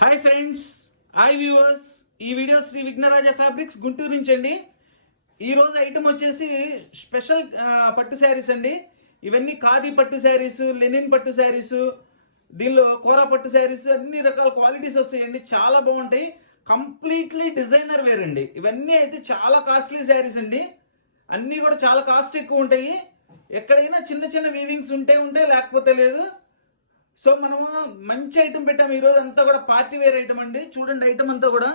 Hi friends, hi viewers. ఈ video Shri Vighnaraja fabrics Guntur నుంచి అండి. ఈ రోజు ఐటమ్ వచ్చేసి స్పెషల్ పట్టు శారీస్ అండి. ఇవన్నీ ఖాదీ పట్టు శారీస్, లెనిన్ పట్టు శారీస్, దీనిలో కోరా పట్టు శారీస్, అన్ని రకాల క్వాలిటీస్ వస్తాయండి. చాలా బాగుంటాయి. కంప్లీట్లీ డిజైనర్ వేర్ అండి. ఇవన్నీ అయితే చాలా కాస్ట్లీ శారీస్ అండి. అన్నీ కూడా చాలా కాస్ట్ ఎక్కువ ఉంటాయి. ఎక్కడైనా చిన్న చిన్న వీవింగ్స్ ఉంటే లేకపోతే లేదు. సో మనము మంచి ఐటమ్ పెట్టాము ఈరోజు. అంతా కూడా పార్టీ వేర్ ఐటమ్ అండి. చూడండి ఐటమ్ అంతా కూడా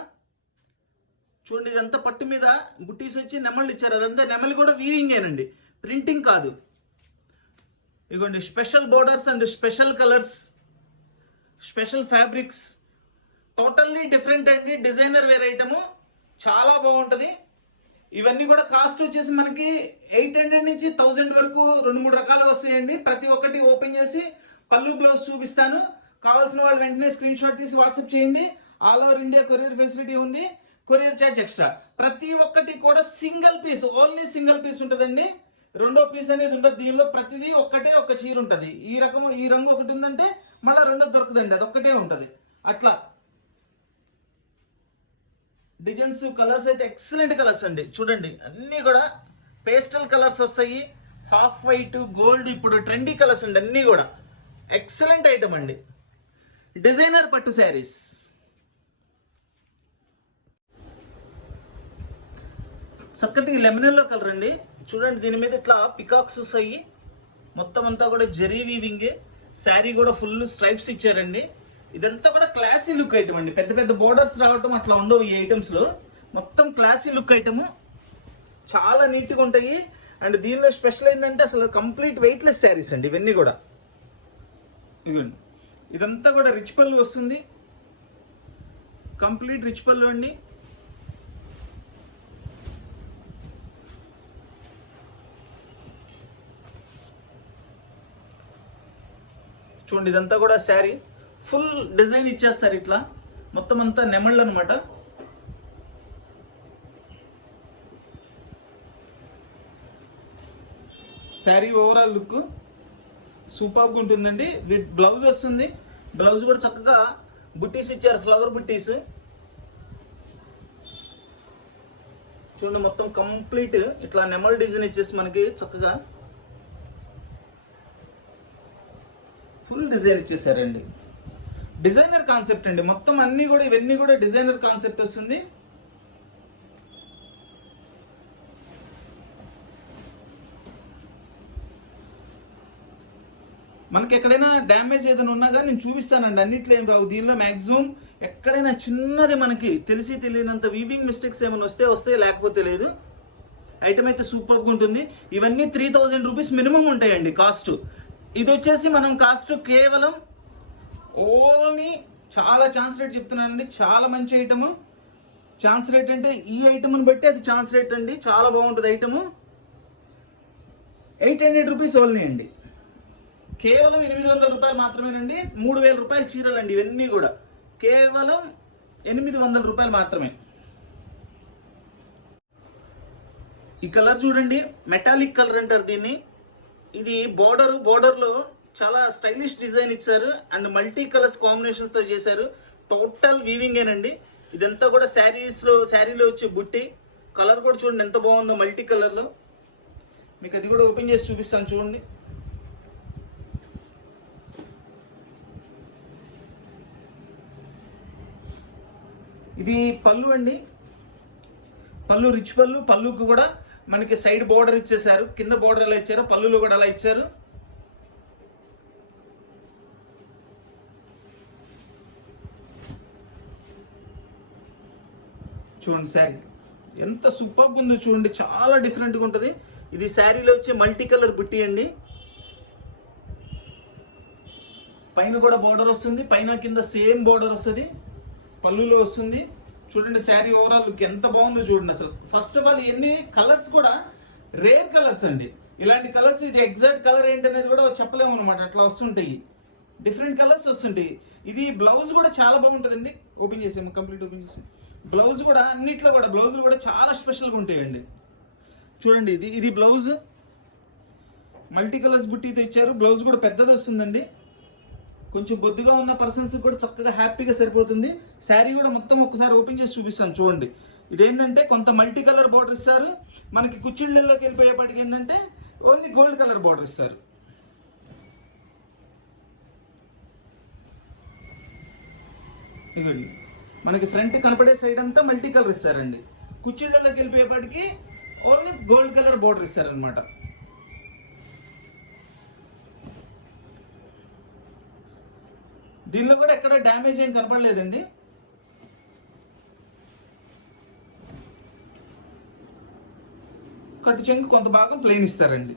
చూడండి. ఇదంతా పట్టు మీద బుట్టీస్ వచ్చి నెమళ్ళు ఇచ్చారు. అదంతా నెమలి కూడా వీవింగేనండి, ప్రింటింగ్ కాదు. ఇదిగోండి special borders and special colours, special fabrics, totally different అండి. డిజైనర్ వేర్ ఐటమ్ చాలా బాగుంటుంది. ఇవన్నీ కూడా కాస్ట్ వచ్చేసి మనకి 800 నుంచి 1000 వరకు 2-3 రకాలు వస్తాయండి. ప్రతి ఒక్కటి ఓపెన్ చేసి పళ్ళు బ్లౌజ్ చూపిస్తాను. కావాల్సిన వాళ్ళు వెంటనే స్క్రీన్ షాట్ తీసి వాట్సాప్ చేయండి. All over India courier facility ఉంది. Courier charge extra. ప్రతి ఒక్కటి కూడా single piece, only single piece ఉంటుందండి. రెండో పీస్ అనేది ఉండదు. దీనిలో ప్రతిదీ ఒక్కటే ఒక చీర ఉంటుంది. ఈ రంగు ఒకటి ఉందంటే మళ్ళీ రెండో దొరకదండి, అది ఒక్కటే ఉంటుంది. అట్లా డిజైన్స్, కలర్స్ అయితే ఎక్సలెంట్ కలర్స్ అండి. చూడండి అన్నీ కూడా పేస్టల్ కలర్స్ వస్తాయి. హాఫ్ వైట్, గోల్డ్, ఇప్పుడు ట్రెండీ కలర్స్ అండి. అన్నీ కూడా ఎక్సలెంట్ ఐటమ్ అండి. డిజైనర్ పట్టు శారీస్. చక్కటి లెమనెల్లో కలర్ అండి. చూడండి దీని మీద ఇట్లా పికాక్స్ వస్తాయి. మొత్తం అంతా కూడా జరీ వీవింగే. శారీ కూడా ఫుల్ స్ట్రైప్స్ ఇచ్చారండి. ఇదంతా కూడా క్లాసీ లుక్ ఐటమ్ అండి. పెద్ద పెద్ద బోర్డర్స్ రావటం అట్లా ఉండవు ఈ ఐటమ్స్ లో. మొత్తం క్లాసీ లుక్ ఐటమ్, చాలా నీట్ గా ఉంటాయి. అండ్ దీనిలో స్పెషల్ ఏంటంటే అసలు కంప్లీట్ వెయిట్లెస్ శారీస్ అండి ఇవన్నీ కూడా. ఇదండి ఇదంతా కూడా రిచ్ పళ్ళు వస్తుంది. కంప్లీట్ రిచ్ పళ్ళు అండి. చూడండి ఇదంతా కూడా శారీ ఫుల్ డిజైన్ ఇచ్చేస్తారు. ఇట్లా మొత్తం అంతా నెమళ్ళు అనమాట. శారీ ఓవరాల్ లుక్ సూపర్గా ఉంటుందండి. విత్ బ్లౌజ్ వస్తుంది. బ్లౌజ్ కూడా చక్కగా బుట్టీస్ ఇచ్చారు, ఫ్లవర్ బుట్టీస్. చూడండి మొత్తం కంప్లీట్ ఇట్లా నెమల్ డిజైన్ ఇచ్చేసి మనకి చక్కగా ఫుల్ డిజైన్ ఇచ్చేసారండి. డిజైనర్ కాన్సెప్ట్ అండి మొత్తం అన్ని కూడా. ఇవన్నీ కూడా డిజైనర్ కాన్సెప్ట్ వస్తుంది. మనకి ఎక్కడైనా డ్యామేజ్ ఏదైనా ఉన్నా కానీ నేను చూపిస్తానండి. అన్నిట్లో ఏం రావు. దీనిలో మ్యాక్సిమం ఎక్కడైనా చిన్నది మనకి తెలియనంత వీవింగ్ మిస్టేక్స్ ఏమైనా వస్తే లేకపోతే లేదు. ఐటమ్ అయితే సూపర్గా ఉంటుంది. ఇవన్నీ 3000 రూపీస్ మినిమం ఉంటాయండి కాస్ట్. ఇది వచ్చేసి మనం కాస్ట్ కేవలం ఓన్లీ చాలా ఛాన్స్ రేట్ చెప్తున్నానండి. చాలా మంచి ఐటమ్. ఛాన్స్ రేట్ అంటే ఈ ఐటమ్ని బట్టి అది ఛాన్స్ రేట్ అండి. చాలా బాగుంటుంది ఐటమ్. 800 రూపీస్ ఓన్లీ అండి. కేవలం 800 రూపాయలు మాత్రమేనండి. 3000 రూపాయల చీరలు అండి ఇవన్నీ కూడా. కేవలం 800 రూపాయలు మాత్రమే. ఈ కలర్ చూడండి, మెటాలిక్ కలర్ అంటారు దీన్ని. ఇది బోర్డర్లో చాలా స్టైలిష్ డిజైన్ ఇచ్చారు. అండ్ మల్టీ కలర్స్ కాంబినేషన్స్ తో చేశారు. టోటల్ వీవింగ్ ఏనండి. ఇదంతా కూడా శారీలో వచ్చే బుట్టి. కలర్ కూడా చూడండి ఎంత బాగుందో మల్టీ కలర్ లో. మీకు అది కూడా ఓపెన్ చేసి చూపిస్తాను చూడండి. ఇది పళ్ళు అండి. పళ్ళు రిచ్ పళ్ళు. పళ్ళుకు కూడా మనకి సైడ్ బోర్డర్ ఇచ్చేసారు. కింద బోర్డర్ ఎలా ఇచ్చారో పళ్ళులో కూడా అలా ఇచ్చారు. చూడండి శారీ ఎంత సూపర్గా ఉందో చూడండి. చాలా డిఫరెంట్గా ఉంటుంది. ఇది శారీలో వచ్చే మల్టీ కలర్ బుట్టి అండి. పైన కూడా బోర్డర్ వస్తుంది, పైన కింద సేమ్ బోర్డర్ వస్తుంది, పళ్ళులో వస్తుంది. చూడండి శారీ ఓవరాల్ లుక్ ఎంత బాగుందో చూడండి. అసలు ఫస్ట్ ఆఫ్ ఆల్ ఎన్ని కలర్స్ కూడా రేర్ కలర్స్ అండి. ఇలాంటి కలర్స్ ఇది ఎగ్జాక్ట్ కలర్ ఏంటనేది కూడా చెప్పలేము అనమాట. అట్లా వస్తుంటాయి, డిఫరెంట్ కలర్స్ వస్తుంటాయి. ఇది బ్లౌజ్ కూడా చాలా బాగుంటుందండి. ఓపెన్ చేసాము, కంప్లీట్ ఓపెన్ చేసి బ్లౌజ్ కూడా అన్నిట్లో కూడా బ్లౌజులు కూడా చాలా స్పెషల్గా ఉంటాయండి. చూడండి ఇది బ్లౌజ్ మల్టీ కలర్స్ బుట్టీతో ఇచ్చారు. బ్లౌజ్ కూడా పెద్దది వస్తుందండి. కొంచెం బొద్దుగా ఉన్న పర్సన్స్ కూడా చక్కగా హ్యాపీగా సరిపోతుంది. శారీ కూడా మొత్తం ఒకసారి ఓపెన్ చేసి చూపిస్తాను చూడండి. ఇదేంటంటే కొంత మల్టీ కలర్ బార్డర్ ఇస్తారు. మనకి కుచ్చిళ్ళలోకి వెళ్ళిపోయేపాటికి ఏంటంటే ఓన్లీ గోల్డ్ కలర్ బార్డర్ ఇస్తారు. ఇదిగోండి, మనకి ఫ్రంట్ కనపడే సైడ్ అంతా మల్టీ కలర్ ఇస్తారండి. కుచ్చిళ్ళలోకి వెళ్ళిపోయేపాటికి ఓన్లీ గోల్డ్ కలర్ బార్డర్ ఇస్తారనమాట. దీనిలో కూడా ఎక్కడ డ్యామేజ్ ఏం కనపడలేదండి. కట్టు చెంగు కొంత భాగం ప్లెయిన్ ఇస్తారండి.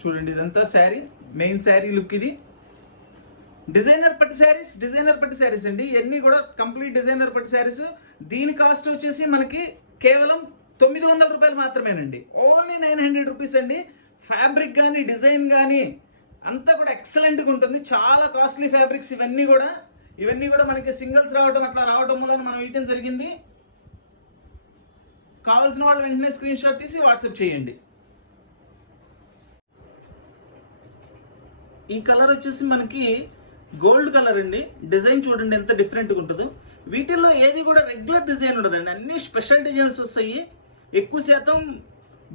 చూడండి, ఇదంతా శారీ, మెయిన్ శారీ లుక్ ఇది. డిజైనర్ పట్టు శారీస్ అండి. ఇవన్నీ కూడా కంప్లీట్ డిజైనర్ పట్టు శారీస్. దీని కాస్ట్ వచ్చేసి మనకి కేవలం 900 రూపాయలు మాత్రమేనండి. ఓన్లీ 900 రూపీస్ అండి. ఫ్యాబ్రిక్ కానీ డిజైన్ కానీ అంతా కూడా ఎక్సలెంట్గా ఉంటుంది. చాలా కాస్ట్లీ ఫ్యాబ్రిక్స్ ఇవన్నీ కూడా మనకి సింగిల్స్ అట్లా రావడం వల్ల మనం ఇవ్వడం జరిగింది. కావాల్సిన వాళ్ళు వెంటనే స్క్రీన్ షాట్ తీసి వాట్సాప్ చేయండి. ఈ కలర్ వచ్చేసి మనకి గోల్డ్ కలర్ అండి. డిజైన్ చూడండి ఎంత డిఫరెంట్గా ఉంటుందో. వీటిల్లో ఏది కూడా రెగ్యులర్ డిజైన్ ఉండదండి, అన్ని స్పెషల్ డిజైన్స్ వస్తాయి. ఎక్కువ శాతం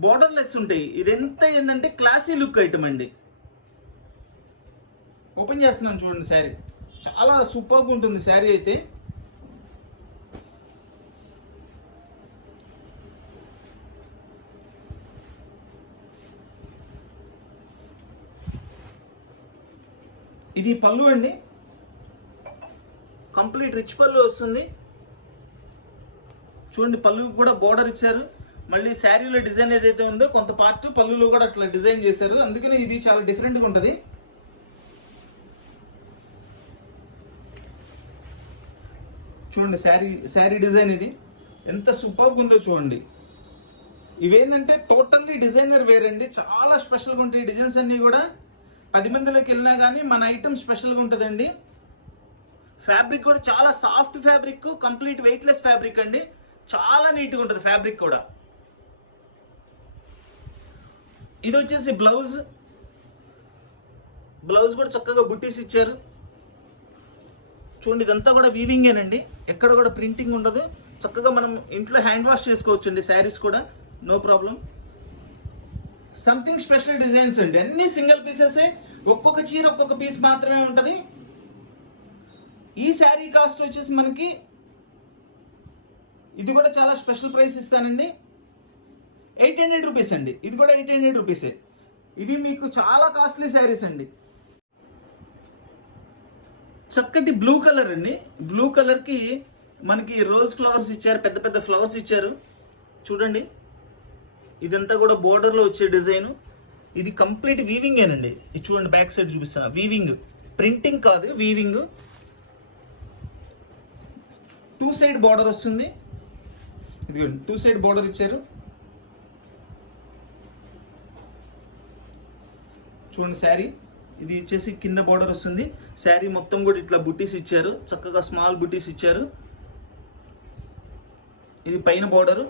బోర్డర్లెస్ ఉంటాయి. ఇదంతా ఏంటంటే క్లాసీ లుక్ ఐటమ్ అండి. ఓపెన్ చేస్తున్నాను చూడండి. శారీ చాలా సూపర్గా ఉంటుంది. శారీ అయితే ఇది పళ్ళు అండి, కంప్లీట్ రిచ్ పళ్ళు వస్తుంది. చూడండి, పళ్ళు కూడా బోర్డర్ ఇచ్చారు. మళ్ళీ శారీలో డిజైన్ ఏదైతే ఉందో కొంత పార్ట్ పళ్ళులో కూడా అట్లా డిజైన్ చేశారు. అందుకని ఇది చాలా డిఫరెంట్గా ఉంటుంది. చూడండి, శారీ డిజైన్ ఇది ఎంత సూపర్గా ఉందో చూడండి. ఇవేంటంటే టోటల్లీ డిజైనర్ వేర్ అండి. చాలా స్పెషల్గా ఉంటాయి డిజైన్స్ అన్నీ కూడా. 10 మందిలోకి వెళ్ళినా కానీ మన ఐటమ్ స్పెషల్గా ఉంటుందండి. ఫ్యాబ్రిక్ కూడా చాలా soft fabric, complete weightless fabric అండి. చాలా నీట్గా ఉంటుంది ఫ్యాబ్రిక్ కూడా. ఇది వచ్చేసి బ్లౌజ్ కూడా చక్కగా బుట్టీస్ ఇచ్చారు. చూడండి, ఇదంతా కూడా వీవింగేనండి, ఎక్కడ కూడా ప్రింటింగ్ ఉండదు. చక్కగా మనం ఇంట్లో హ్యాండ్ వాష్ చేసుకోవచ్చండి శారీస్ కూడా, no problem. Something special designs అండి, అన్ని సింగిల్ పీసెస్. ఒక్కొక్క చీర ఒక్కొక్క పీస్ మాత్రమే ఉంటుంది. ఈ శారీ కాస్ట్ వచ్చేసి మనకి ఇది కూడా చాలా స్పెషల్ ప్రైస్ ఇస్తానండి, 800 రూపీస్ అండి. ఇది కూడా 800 రూపీసే. ఇవి మీకు చాలా కాస్ట్లీ శారీస్ అండి. చక్కటి బ్లూ కలర్ అండి. బ్లూ కలర్కి మనకి రోజ్ ఫ్లవర్స్ ఇచ్చారు, పెద్ద పెద్ద ఫ్లవర్స్ ఇచ్చారు. చూడండి, ఇదంతా కూడా బోర్డర్లో వచ్చే డిజైన్. ఇది కంప్లీట్ వీవింగేనండి. ఇది చూడండి, బ్యాక్ సైడ్ చూపిస్తాను. వీవింగ్, ప్రింటింగ్ కాదు, వీవింగ్. 2 సైడ్ బార్డర్ వస్తుంది. ఇది 2 సైడ్ బార్డర్ ఇచ్చారు. చూడండి, శారీ ఇది వచ్చేసి కింద బార్డర్ వస్తుంది. శారీ మొత్తం కూడా ఇట్లా బుట్టీస్ ఇచ్చారు, చక్కగా స్మాల్ బుట్టీస్ ఇచ్చారు. ఇది పైన బార్డరు.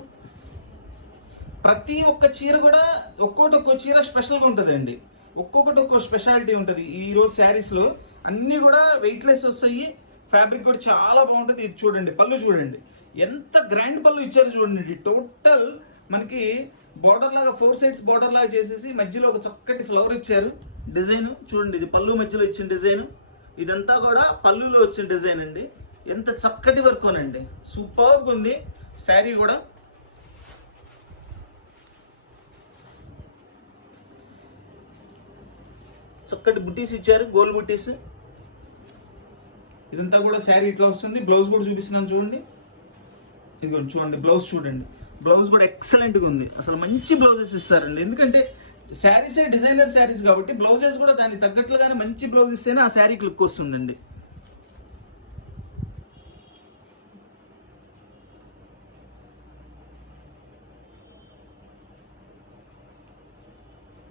ప్రతి ఒక్క చీర కూడా ఒక్కో చీర స్పెషల్గా ఉంటుందండి. ఒక్కొక్కటి ఒక్కో స్పెషాలిటీ ఉంటుంది. ఈరోజు శారీస్లో అన్నీ కూడా వెయిట్లెస్ వస్తాయి. ఫ్యాబ్రిక్ కూడా చాలా బాగుంటుంది. ఇది చూడండి, పళ్ళు చూడండి ఎంత గ్రాండ్ పళ్ళు ఇచ్చారు చూడండి. టోటల్ మనకి బార్డర్ లాగా 4 సైడ్స్ బార్డర్ లాగా చేసేసి మధ్యలో ఒక చక్కటి ఫ్లవర్ ఇచ్చారు. డిజైన్ చూడండి, ఇది పళ్ళు మధ్యలో ఇచ్చిన డిజైన్. ఇదంతా కూడా పళ్ళులో వచ్చిన డిజైన్ అండి. ఎంత చక్కటి వర్క్ అనండి, సూపర్గా ఉంది శారీ కూడా. చక్కటి బుట్టీస్ ఇచ్చారు, గోల్ బుట్టీస్. ఇదంతా కూడా శారీ ఇట్లా వస్తుంది. బ్లౌజ్ కూడా చూపిస్తున్నాను చూడండి. ఇదిగోండి చూడండి, బ్లౌజ్ చూడండి. బ్లౌజ్ కూడా ఎక్సలెంట్గా ఉంది. అసలు మంచి బ్లౌజెస్ ఇస్తారండి. ఎందుకంటే శారీసే డిజైనర్ శారీస్ కాబట్టి బ్లౌజెస్ కూడా దానికి తగ్గట్లుగానే మంచి బ్లౌజ్ ఇస్తేనే ఆ శారీకి లుక్ వస్తుందండి.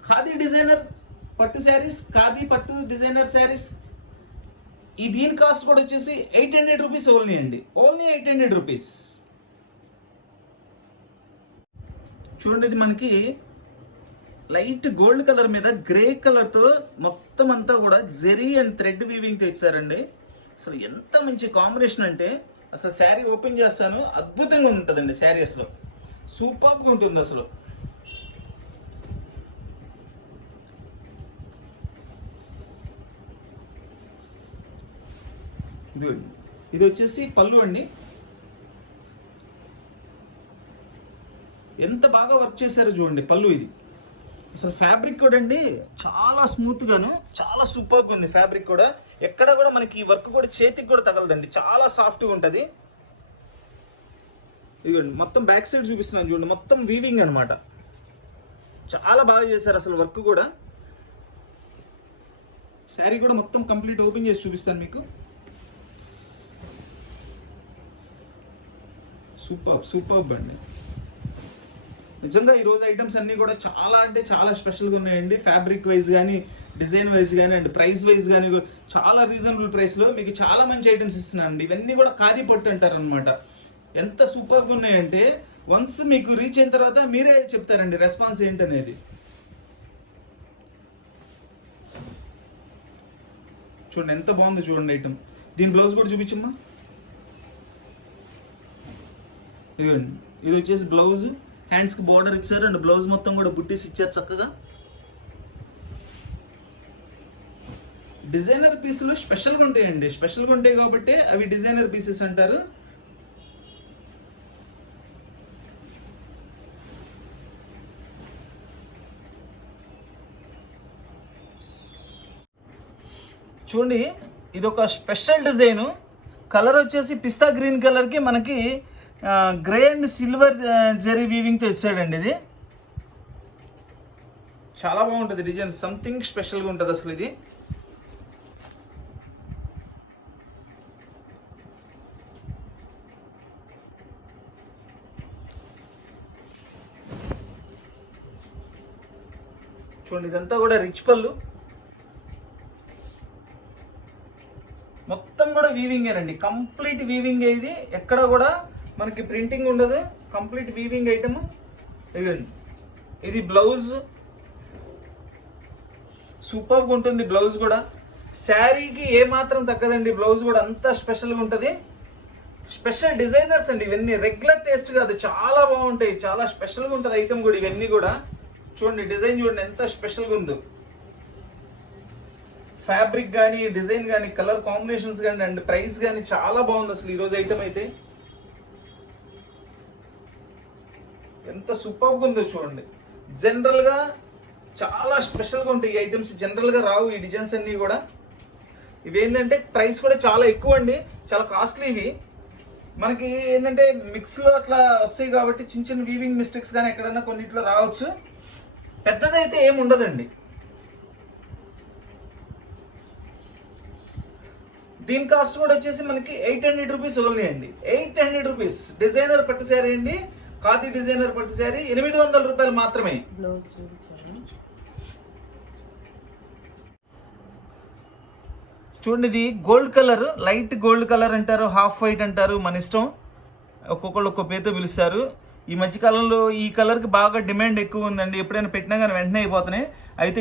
ఖాదీ డిజైనర్ పట్టు శారీస్, ఖాదీ పట్టు డిజైనర్ శారీస్. ఈ దీని కాస్ట్ కూడా వచ్చేసి 800 రూపీస్ ఓన్లీ అండి. Only 800 rupees. చూడండి, ఇది మనకి లైట్ గోల్డ్ కలర్ మీద గ్రే కలర్తో మొత్తం అంతా కూడా జెరీ అండ్ థ్రెడ్ వీవింగ్తో ఇచ్చారండి. అసలు ఎంత మంచి కాంబినేషన్ అంటే అసలు శారీ ఓపెన్ చేస్తాను, అద్భుతంగా ఉంటుందండి. శారీ అసలు సూపర్గా ఉంటుంది అసలు. ఇది వచ్చేసి పళ్ళు అండి. ఎంత బాగా వర్క్ చేశారో చూడండి పళ్ళు. ఇది అసలు ఫ్యాబ్రిక్ కూడా అండి చాలా స్మూత్ గాను చాలా సూపర్గా ఉంది. ఫ్యాబ్రిక్ కూడా ఎక్కడ కూడా మనకి ఈ వర్క్ కూడా చేతికి కూడా తగలదండి, చాలా సాఫ్ట్గా ఉంటుంది. ఇదిగోండి మొత్తం బ్యాక్ సైడ్ చూపిస్తున్నాను చూడండి, మొత్తం వీవింగ్ అనమాట. చాలా బాగా చేశారు అసలు వర్క్ కూడా. శారీ కూడా మొత్తం కంప్లీట్ ఓపెన్ చేసి చూపిస్తాను మీకు. సూపర్ అండి. నిజంగా ఈరోజు ఐటమ్స్ అన్నీ కూడా చాలా అంటే చాలా స్పెషల్గా ఉన్నాయండి. ఫ్యాబ్రిక్ వైజ్ కానీ, డిజైన్ వైజ్ కానీ అండ్ ప్రైస్ వైజ్ కానీ చాలా రీజనబుల్ ప్రైస్లో మీకు చాలా మంచి ఐటమ్స్ ఇస్తున్నానండి. ఇవన్నీ కూడా ఖాదీ పట్టు అంటారు అనమాట. ఎంత సూపర్గా ఉన్నాయంటే వన్స్ మీకు రీచ్ అయిన తర్వాత మీరే చెప్తారండి రెస్పాన్స్ ఏంటనేది. చూడండి ఎంత బాగుందో చూడండి ఐటమ్. దీని బ్లౌజ్ కూడా చూపించమ్మా. ఇదిగోండి, ఇది వచ్చేసి బ్లౌజ్, హ్యాండ్స్కి బార్డర్ ఇచ్చారు అండ్ బ్లౌజ్ మొత్తం కూడా బుట్టీస్ ఇచ్చారు చక్కగా. డిజైనర్ పీసులు స్పెషల్గా ఉంటాయండి. స్పెషల్గా ఉంటాయి కాబట్టి అవి డిజైనర్ పీసెస్ అంటారు. చూడండి, ఇది ఒక స్పెషల్ డిజైన్. కలర్ వచ్చేసి పిస్తా గ్రీన్ కలర్కి మనకి గ్రే అండ్ సిల్వర్ జరీ వీవింగ్తో ఇచ్చాడండి. ఇది చాలా బాగుంటుంది డిజైన్, సంథింగ్ స్పెషల్గా ఉంటుంది అసలు. ఇది చూడండి, ఇదంతా కూడా రిచ్ పళ్ళు, మొత్తం కూడా వీవింగేనండి. Complete weaving. ఇది ఎక్కడ కూడా మనకి ప్రింటింగ్ ఉండదు, కంప్లీట్ వీవింగ్ ఐటమ్. ఇదండి, ఇది బ్లౌజ్ సూపర్గా ఉంటుంది. బ్లౌజ్ కూడా శారీకి ఏ మాత్రం తగ్గదండి. బ్లౌజ్ కూడా అంతా స్పెషల్గా ఉంటుంది. స్పెషల్ డిజైనర్స్ అండి ఇవన్నీ, రెగ్యులర్ టేస్ట్ కాదు, చాలా బాగుంటాయి, చాలా స్పెషల్గా ఉంటుంది ఐటమ్ కూడా. ఇవన్నీ కూడా చూడండి, డిజైన్ చూడండి ఎంత స్పెషల్గా ఉందో. ఫ్యాబ్రిక్ కానీ, డిజైన్ కానీ, కలర్ కాంబినేషన్స్ కానీ అండ్ ప్రైస్ కానీ చాలా బాగుంది అసలు ఈరోజు ఐటమ్ అయితే. ఎంత సూపర్గా ఉందో చూడండి. జనరల్గా చాలా స్పెషల్గా ఉంటాయి ఈ ఐటమ్స్, జనరల్గా రావు ఈ డిజైన్స్ అన్నీ కూడా. ఇవేంటంటే ప్రైస్ కూడా చాలా ఎక్కువ అండి, చాలా కాస్ట్లీ. ఇవి మనకి ఏంటంటే మిక్స్లో అట్లా వస్తాయి కాబట్టి చిన్న చిన్న వీవింగ్ మిస్టేక్స్ కానీ ఎక్కడైనా కొన్నిట్లో రావచ్చు. పెద్దదైతే ఏమి ఉండదండి. దీని కాస్ట్ కూడా వచ్చేసి మనకి 800 రూపీస్ ఓన్లీ అండి. 800 రూపీస్ డిజైనర్ పట్టు శారీ అండి, ఖాదీ డిజైనర్ పట్టు శారీ 800 రూపాయలు మాత్రమే. చూడండి, ఇది gold colour, light gold colour అంటారు, హాఫ్ వైట్ అంటారు, మన ఇష్టం. ఒక్కొక్కళ్ళు ఒక్కొక్క పేరుతో పిలుస్తారు. ఈ మధ్యకాలంలో ఈ కలర్కి బాగా డిమాండ్ ఎక్కువ ఉందండి. ఎప్పుడైనా పెట్టినా కానీ వెంటనే అయిపోతున్నాయి. అయితే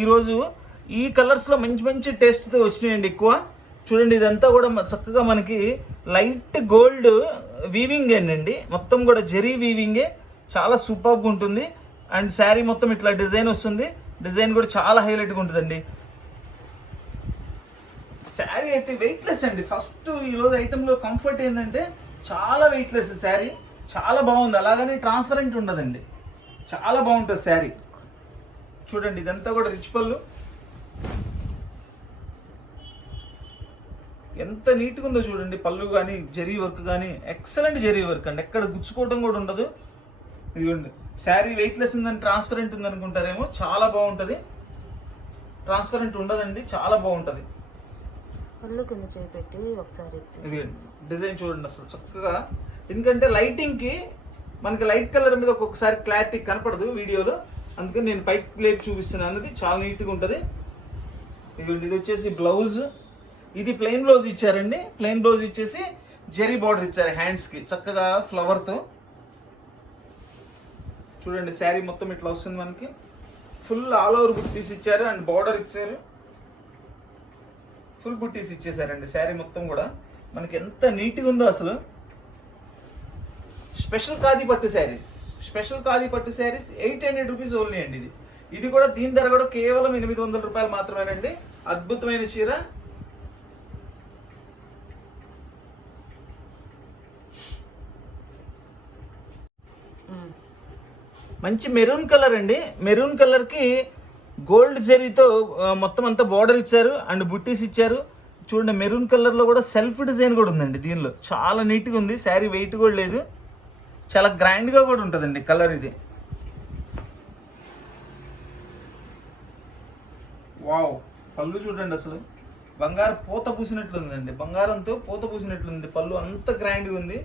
ఈరోజు ఈ కలర్స్లో మంచి మంచి టేస్ట్తో వచ్చినాయండి ఎక్కువ. చూడండి, ఇదంతా కూడా చక్కగా మనకి లైట్ గోల్డ్ వీవింగ్ అండి, మొత్తం కూడా జెరీ వీవింగే, చాలా సూపర్గా ఉంటుంది. అండ్ శారీ మొత్తం ఇట్లా డిజైన్ వస్తుంది. డిజైన్ కూడా చాలా హైలైట్గా ఉంటుందండి. శారీ అయితే వెయిట్లెస్ అండి. ఫస్ట్ ఈరోజు ఐటెంలో కంఫర్ట్ ఏంటంటే చాలా వెయిట్లెస్ శారీ, చాలా బాగుంది. అలాగని ట్రాన్స్పరెంట్ ఉండదండి, చాలా బాగుంటుంది శారీ. చూడండి, ఇదంతా కూడా రిచ్ పళ్ళు, ఎంత నీట్గా ఉందో చూడండి. పళ్ళు కానీ, జరీ వర్క్ కానీ ఎక్సలెంట్ జరీ వర్క్ అండి, ఎక్కడ గుచ్చుకోవడం కూడా ఉండదు. ఇదిగోండి, శారీ వెయిట్లెస్ ఉందని ట్రాన్స్పరెంట్ ఉందనుకుంటారేమో, చాలా బాగుంటుంది. ట్రాన్స్పరెంట్ ఉండదండి, చాలా బాగుంటుంది. ఇది డిజైన్ చూడండి అసలు చక్కగా. ఎందుకంటే లైటింగ్కి మనకి లైట్ కలర్ మీద ఒక్కొక్కసారి క్లారిటీ కనపడదు వీడియోలో, అందుకని నేను పైకి ప్లేట్ చూపిస్తున్నాను. అది చాలా నీట్గా ఉంటుంది. ఇది వచ్చేసి బ్లౌజ్, ఇది ప్లెయిన్ బ్లౌజ్ ఇచ్చారండి. ప్లెయిన్ బ్లౌజ్ ఇచ్చేసి జెరీ బార్డర్ ఇచ్చారు హ్యాండ్స్కి చక్కగా ఫ్లవర్తో. చూడండి శారీ మొత్తం ఇట్లా వస్తుంది మనకి. ఫుల్ ఆల్ ఓవర్ బుట్టీస్ ఇచ్చారు అండ్ బార్డర్ ఇచ్చారు. ఫుల్ బుట్టీస్ ఇచ్చేసారండి శారీ మొత్తం కూడా. మనకి ఎంత నీట్గా ఉందో అసలు. స్పెషల్ ఖాదీ పట్టు శారీస్, 800 రూపీస్ ఓన్లీ అండి. ఇది కూడా దీని ధర కూడా కేవలం 800 రూపాయలు మాత్రమేనండి. అద్భుతమైన చీర. మంచి మెరూన్ కలర్ అండి. మెరూన్ కలర్ కి గోల్డ్ జరీతో మొత్తం అంతా బార్డర్ ఇచ్చారు అండ్ బుట్టీస్ ఇచ్చారు. చూడండి మెరూన్ కలర్ లో కూడా సెల్ఫ్ డిజైన్ కూడా ఉందండి. దీనిలో చాలా నీట్ గా ఉంది. శారీ వెయిట్ కూడా లేదు, చాలా గ్రాండ్ గా కూడా ఉంటుందండి కలర్ ఇది. వావ్, పళ్ళు చూడండి అసలు బంగారం పూత పూసినట్లుందండి. బంగారంతో పూత పూసినట్లుంది పళ్ళు. అంత గ్రాండ్ గా ఉంది.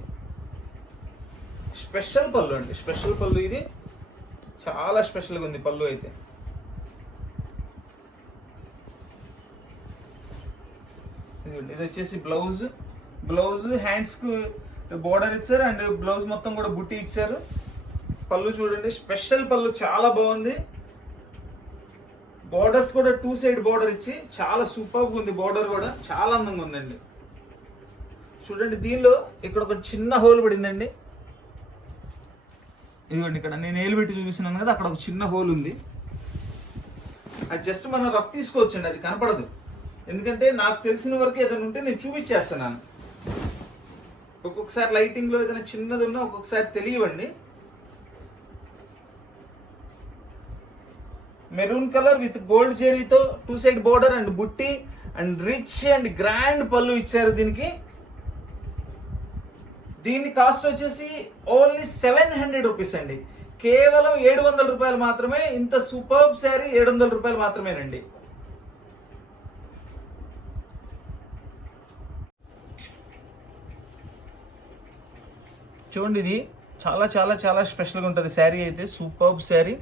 స్పెషల్ పళ్ళు అండి, స్పెషల్ పళ్ళు. ఇది చాలా స్పెషల్గా ఉంది పళ్ళు అయితే. ఇది వచ్చేసి బ్లౌజ్ హ్యాండ్స్ కు బోర్డర్ ఇచ్చారు అండ్ బ్లౌజ్ మొత్తం కూడా బుట్టి ఇచ్చారు. పళ్ళు చూడండి స్పెషల్ పళ్ళు, చాలా బాగుంది. బోర్డర్స్ కూడా 2 సైడ్ బోర్డర్ ఇచ్చి చాలా సూపర్గా ఉంది. బోర్డర్ కూడా చాలా అందంగా ఉందండి. చూడండి దీనిలో ఇక్కడ ఒక చిన్న హోల్ పడిందండి. ఇదిగోండి ఇక్కడ నేను ఏలు పెట్టి చూపిస్తున్నాను కదా, అక్కడ ఒక చిన్న హోల్ ఉంది. అది జస్ట్ మనం రఫ్ తీసుకోవచ్చండి, అది కనపడదు. ఎందుకంటే నాకు తెలిసిన వరకు ఏదైనా ఉంటే నేను చూపించేస్తున్నాను. ఒక్కొక్కసారి లైటింగ్ లో ఏదైనా చిన్నది ఉన్నా ఒక్కొక్కసారి తెలియవండి. మెరూన్ కలర్ విత్ గోల్డ్ జెరీతో 2 సైడ్ బోర్డర్ అండ్ బుట్టి అండ్ రిచ్ అండ్ గ్రాండ్ పళ్ళు ఇచ్చారు దీనికి. దీని కాస్ట్ వచ్చేసి ఓన్లీ 700 రూపీస్ అండి. కేవలం 700 రూపాయలు మాత్రమే. ఇంత సూపర్బ్ శారీ 700 రూపాయలు మాత్రమేనండి. చూడండి ఇది చాలా చాలా చాలా స్పెషల్గా ఉంటుంది శారీ అయితే. సూపర్బ్ శారీ.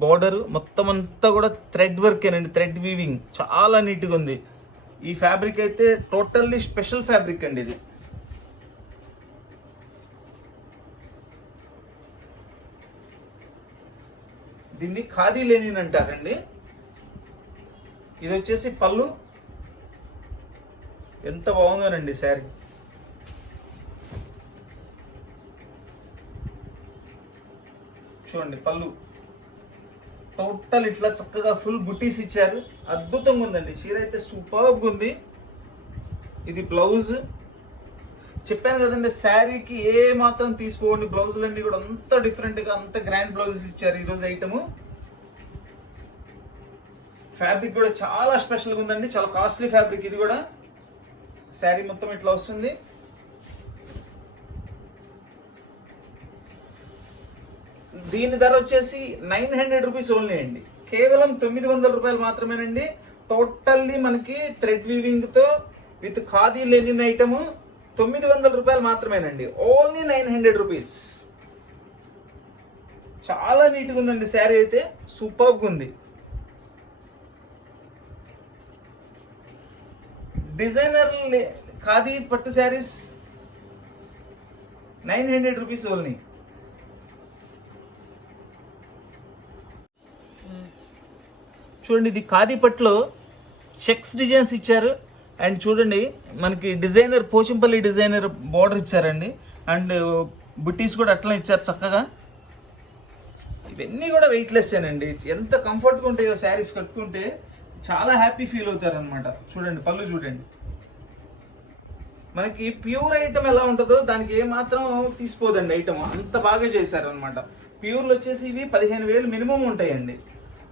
బార్డర్ మొత్తం అంతా కూడా థ్రెడ్ వర్కేనండి, థ్రెడ్ వీవింగ్ చాలా నీట్గా ఉంది. ఈ ఫ్యాబ్రిక్ అయితే టోటల్లీ స్పెషల్ ఫ్యాబ్రిక్ అండి ఇది. దీన్ని ఖాదీ లెనిన్ అంటారండి. ఇది వచ్చేసి పళ్ళు. ఎంత బాగుందోనండి శారీ. చూడండి పళ్ళు టోటల్ ఇట్లా చక్కగా ఫుల్ బుటీస్ ఇచ్చారు. అద్భుతంగా ఉందండి చీర అయితే, సూపర్గా ఉంది. ఇది బ్లౌజ్. చెప్పాను కదండి శారీకి ఏ మాత్రం తీసుకోండి, బ్లౌజులన్నీ కూడా అంత డిఫరెంట్గా అంత గ్రాండ్ బ్లౌజెస్ ఇచ్చారు ఈరోజు ఐటము. ఫ్యాబ్రిక్ కూడా చాలా స్పెషల్గా ఉందండి, చాలా కాస్ట్లీ ఫ్యాబ్రిక్ ఇది కూడా. శారీ మొత్తం ఇట్లా వస్తుంది. దీని ధర వచ్చేసి 900 రూపీస్ ఓన్లీ అండి. కేవలం 900 రూపాయలు మాత్రమేనండి. టోటల్లీ మనకి థ్రెడ్ వీవింగ్తో విత్ ఖాదీ లెనిన్ ఐటము 900 రూపాయలు మాత్రమేనండి. Only 900 rupees. చాలా నీట్గా ఉందండి శారీ అయితే, సూపర్గా ఉంది. డిజైనర్ ఖాదీ పట్టు శారీస్ 900 రూపీస్ ఓన్లీ. చూడండి ఇది ఖాదీ పట్టులో చెక్స్ డిజైన్స్ ఇచ్చారు. అండ్ చూడండి మనకి డిజైనర్ పోచంపల్లి డిజైనర్ బార్డర్ ఇచ్చారండి. అండ్ బుట్టీస్ కూడా అట్లా ఇచ్చారు చక్కగా. ఇవన్నీ కూడా వెయిట్లెస్సేనండి. ఎంత కంఫర్ట్గా ఉంటాయో శారీస్ కట్టుకుంటే, చాలా హ్యాపీ ఫీల్ అవుతారు అనమాట. చూడండి పళ్ళు చూడండి. మనకి ప్యూర్ ఐటమ్ ఎలా ఉంటుందో దానికి ఏమాత్రం తీసిపోదండి ఐటమ్. అంత బాగా చేశారనమాట. ప్యూర్లు వచ్చేసి ఇవి 15,000 మినిమం ఉంటాయండి.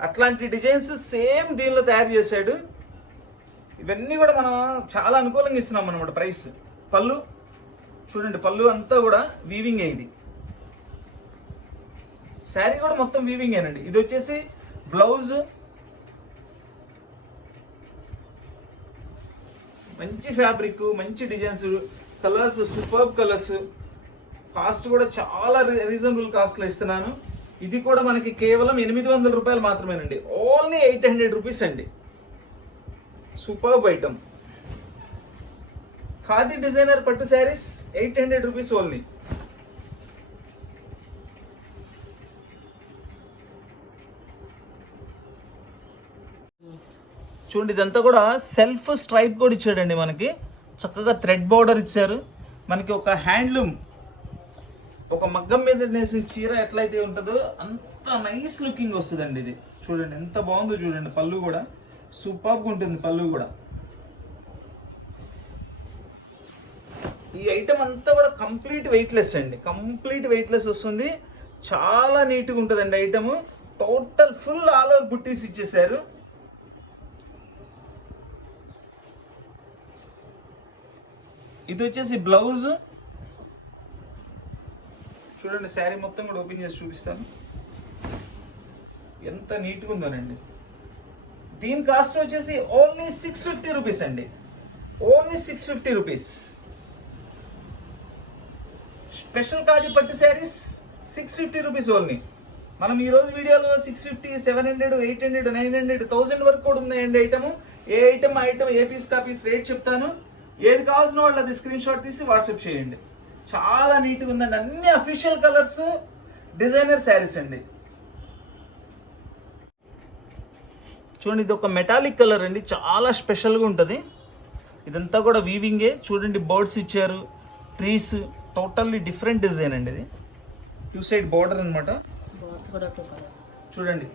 అట్లాంటి డిజైన్స్ సేమ్ దీనిలో తయారు చేశాడు. ఇవన్నీ కూడా మనం చాలా అనుకూలంగా ఇస్తున్నాం అనమాట ప్రైస్. పళ్ళు చూడండి, పళ్ళు అంతా కూడా వీవింగ్ అయ్యింది. శారీ కూడా మొత్తం వీవింగ్ ఏనండి. ఇది వచ్చేసి బ్లౌజ్. మంచి ఫ్యాబ్రిక్, మంచి designs, colours superb colours. Cost కూడా చాలా రీజనబుల్ కాస్ట్లో ఇస్తున్నాను. ఇది కూడా మనకి కేవలం 800 రూపాయలు మాత్రమేనండి. ఓన్లీ 800 రూపీస్ అండి. Superb item. ఖాదీ డిజైనర్ పట్టు శారీస్ 800 రూపీస్ ఓన్లీ. చూడండి ఇదంతా కూడా సెల్ఫ్ స్ట్రైప్ కూడా ఇచ్చాడండి మనకి. చక్కగా థ్రెడ్ బార్డర్ ఇచ్చారు. మనకి ఒక హ్యాండ్లూమ్, ఒక మగ్గం మీద నేసిన చీర ఎట్లయితే ఉంటుందో అంత నైస్ లుకింగ్ వస్తుందండి ఇది. చూడండి ఎంత బాగుందో చూడండి. పళ్ళు కూడా సూపర్గా ఉంటుంది. పళ్ళు కూడా ఈ ఐటమ్ అంతా కూడా కంప్లీట్ వెయిట్లెస్ అండి. కంప్లీట్ వెయిట్లెస్ వస్తుంది. చాలా నీట్గా ఉంటుందండి item. Total full all over బుట్టీస్ ఇచ్చేసారు. ఇది వచ్చేసి బ్లౌజ్. చూడండి శారీ మొత్తం కూడా ఓపెన్ చేసి చూపిస్తాను. ఎంత నీట్గా ఉందోనండి. దీని కాస్ట్ వచ్చేసి ఓన్లీ 650 రూపీస్ అండి. Only 650 rupees. స్పెషల్ కాజు పట్టు శారీస్ 650 రూపీస్ ఓన్లీ. మనం ఈరోజు వీడియోలో 650, 700, 800, 900, 1000 వరకు కూడా ఉన్నాయండి ఐటమ్. ఏ ఐటమ్ ఏ పీస్ కాపీస్ రేట్ చెప్తాను. ఏది కావాల్సిన వాళ్ళు అది స్క్రీన్ షాట్ తీసి వాట్సాప్ చేయండి. చాలా నీట్గా ఉందండి. అన్ని అఫీషియల్ కలర్స్, డిజైనర్ శారీస్ అండి. చూడండి ఇది ఒక మెటాలిక్ కలర్ అండి. చాలా స్పెషల్గా ఉంటుంది. ఇదంతా కూడా వీవింగే. చూడండి బర్డ్స్ ఇచ్చారు, ట్రీస్, టోటల్లీ డిఫరెంట్ డిజైన్ అండి. ఇది 2 సైడ్ బార్డర్ అనమాట. చూడండి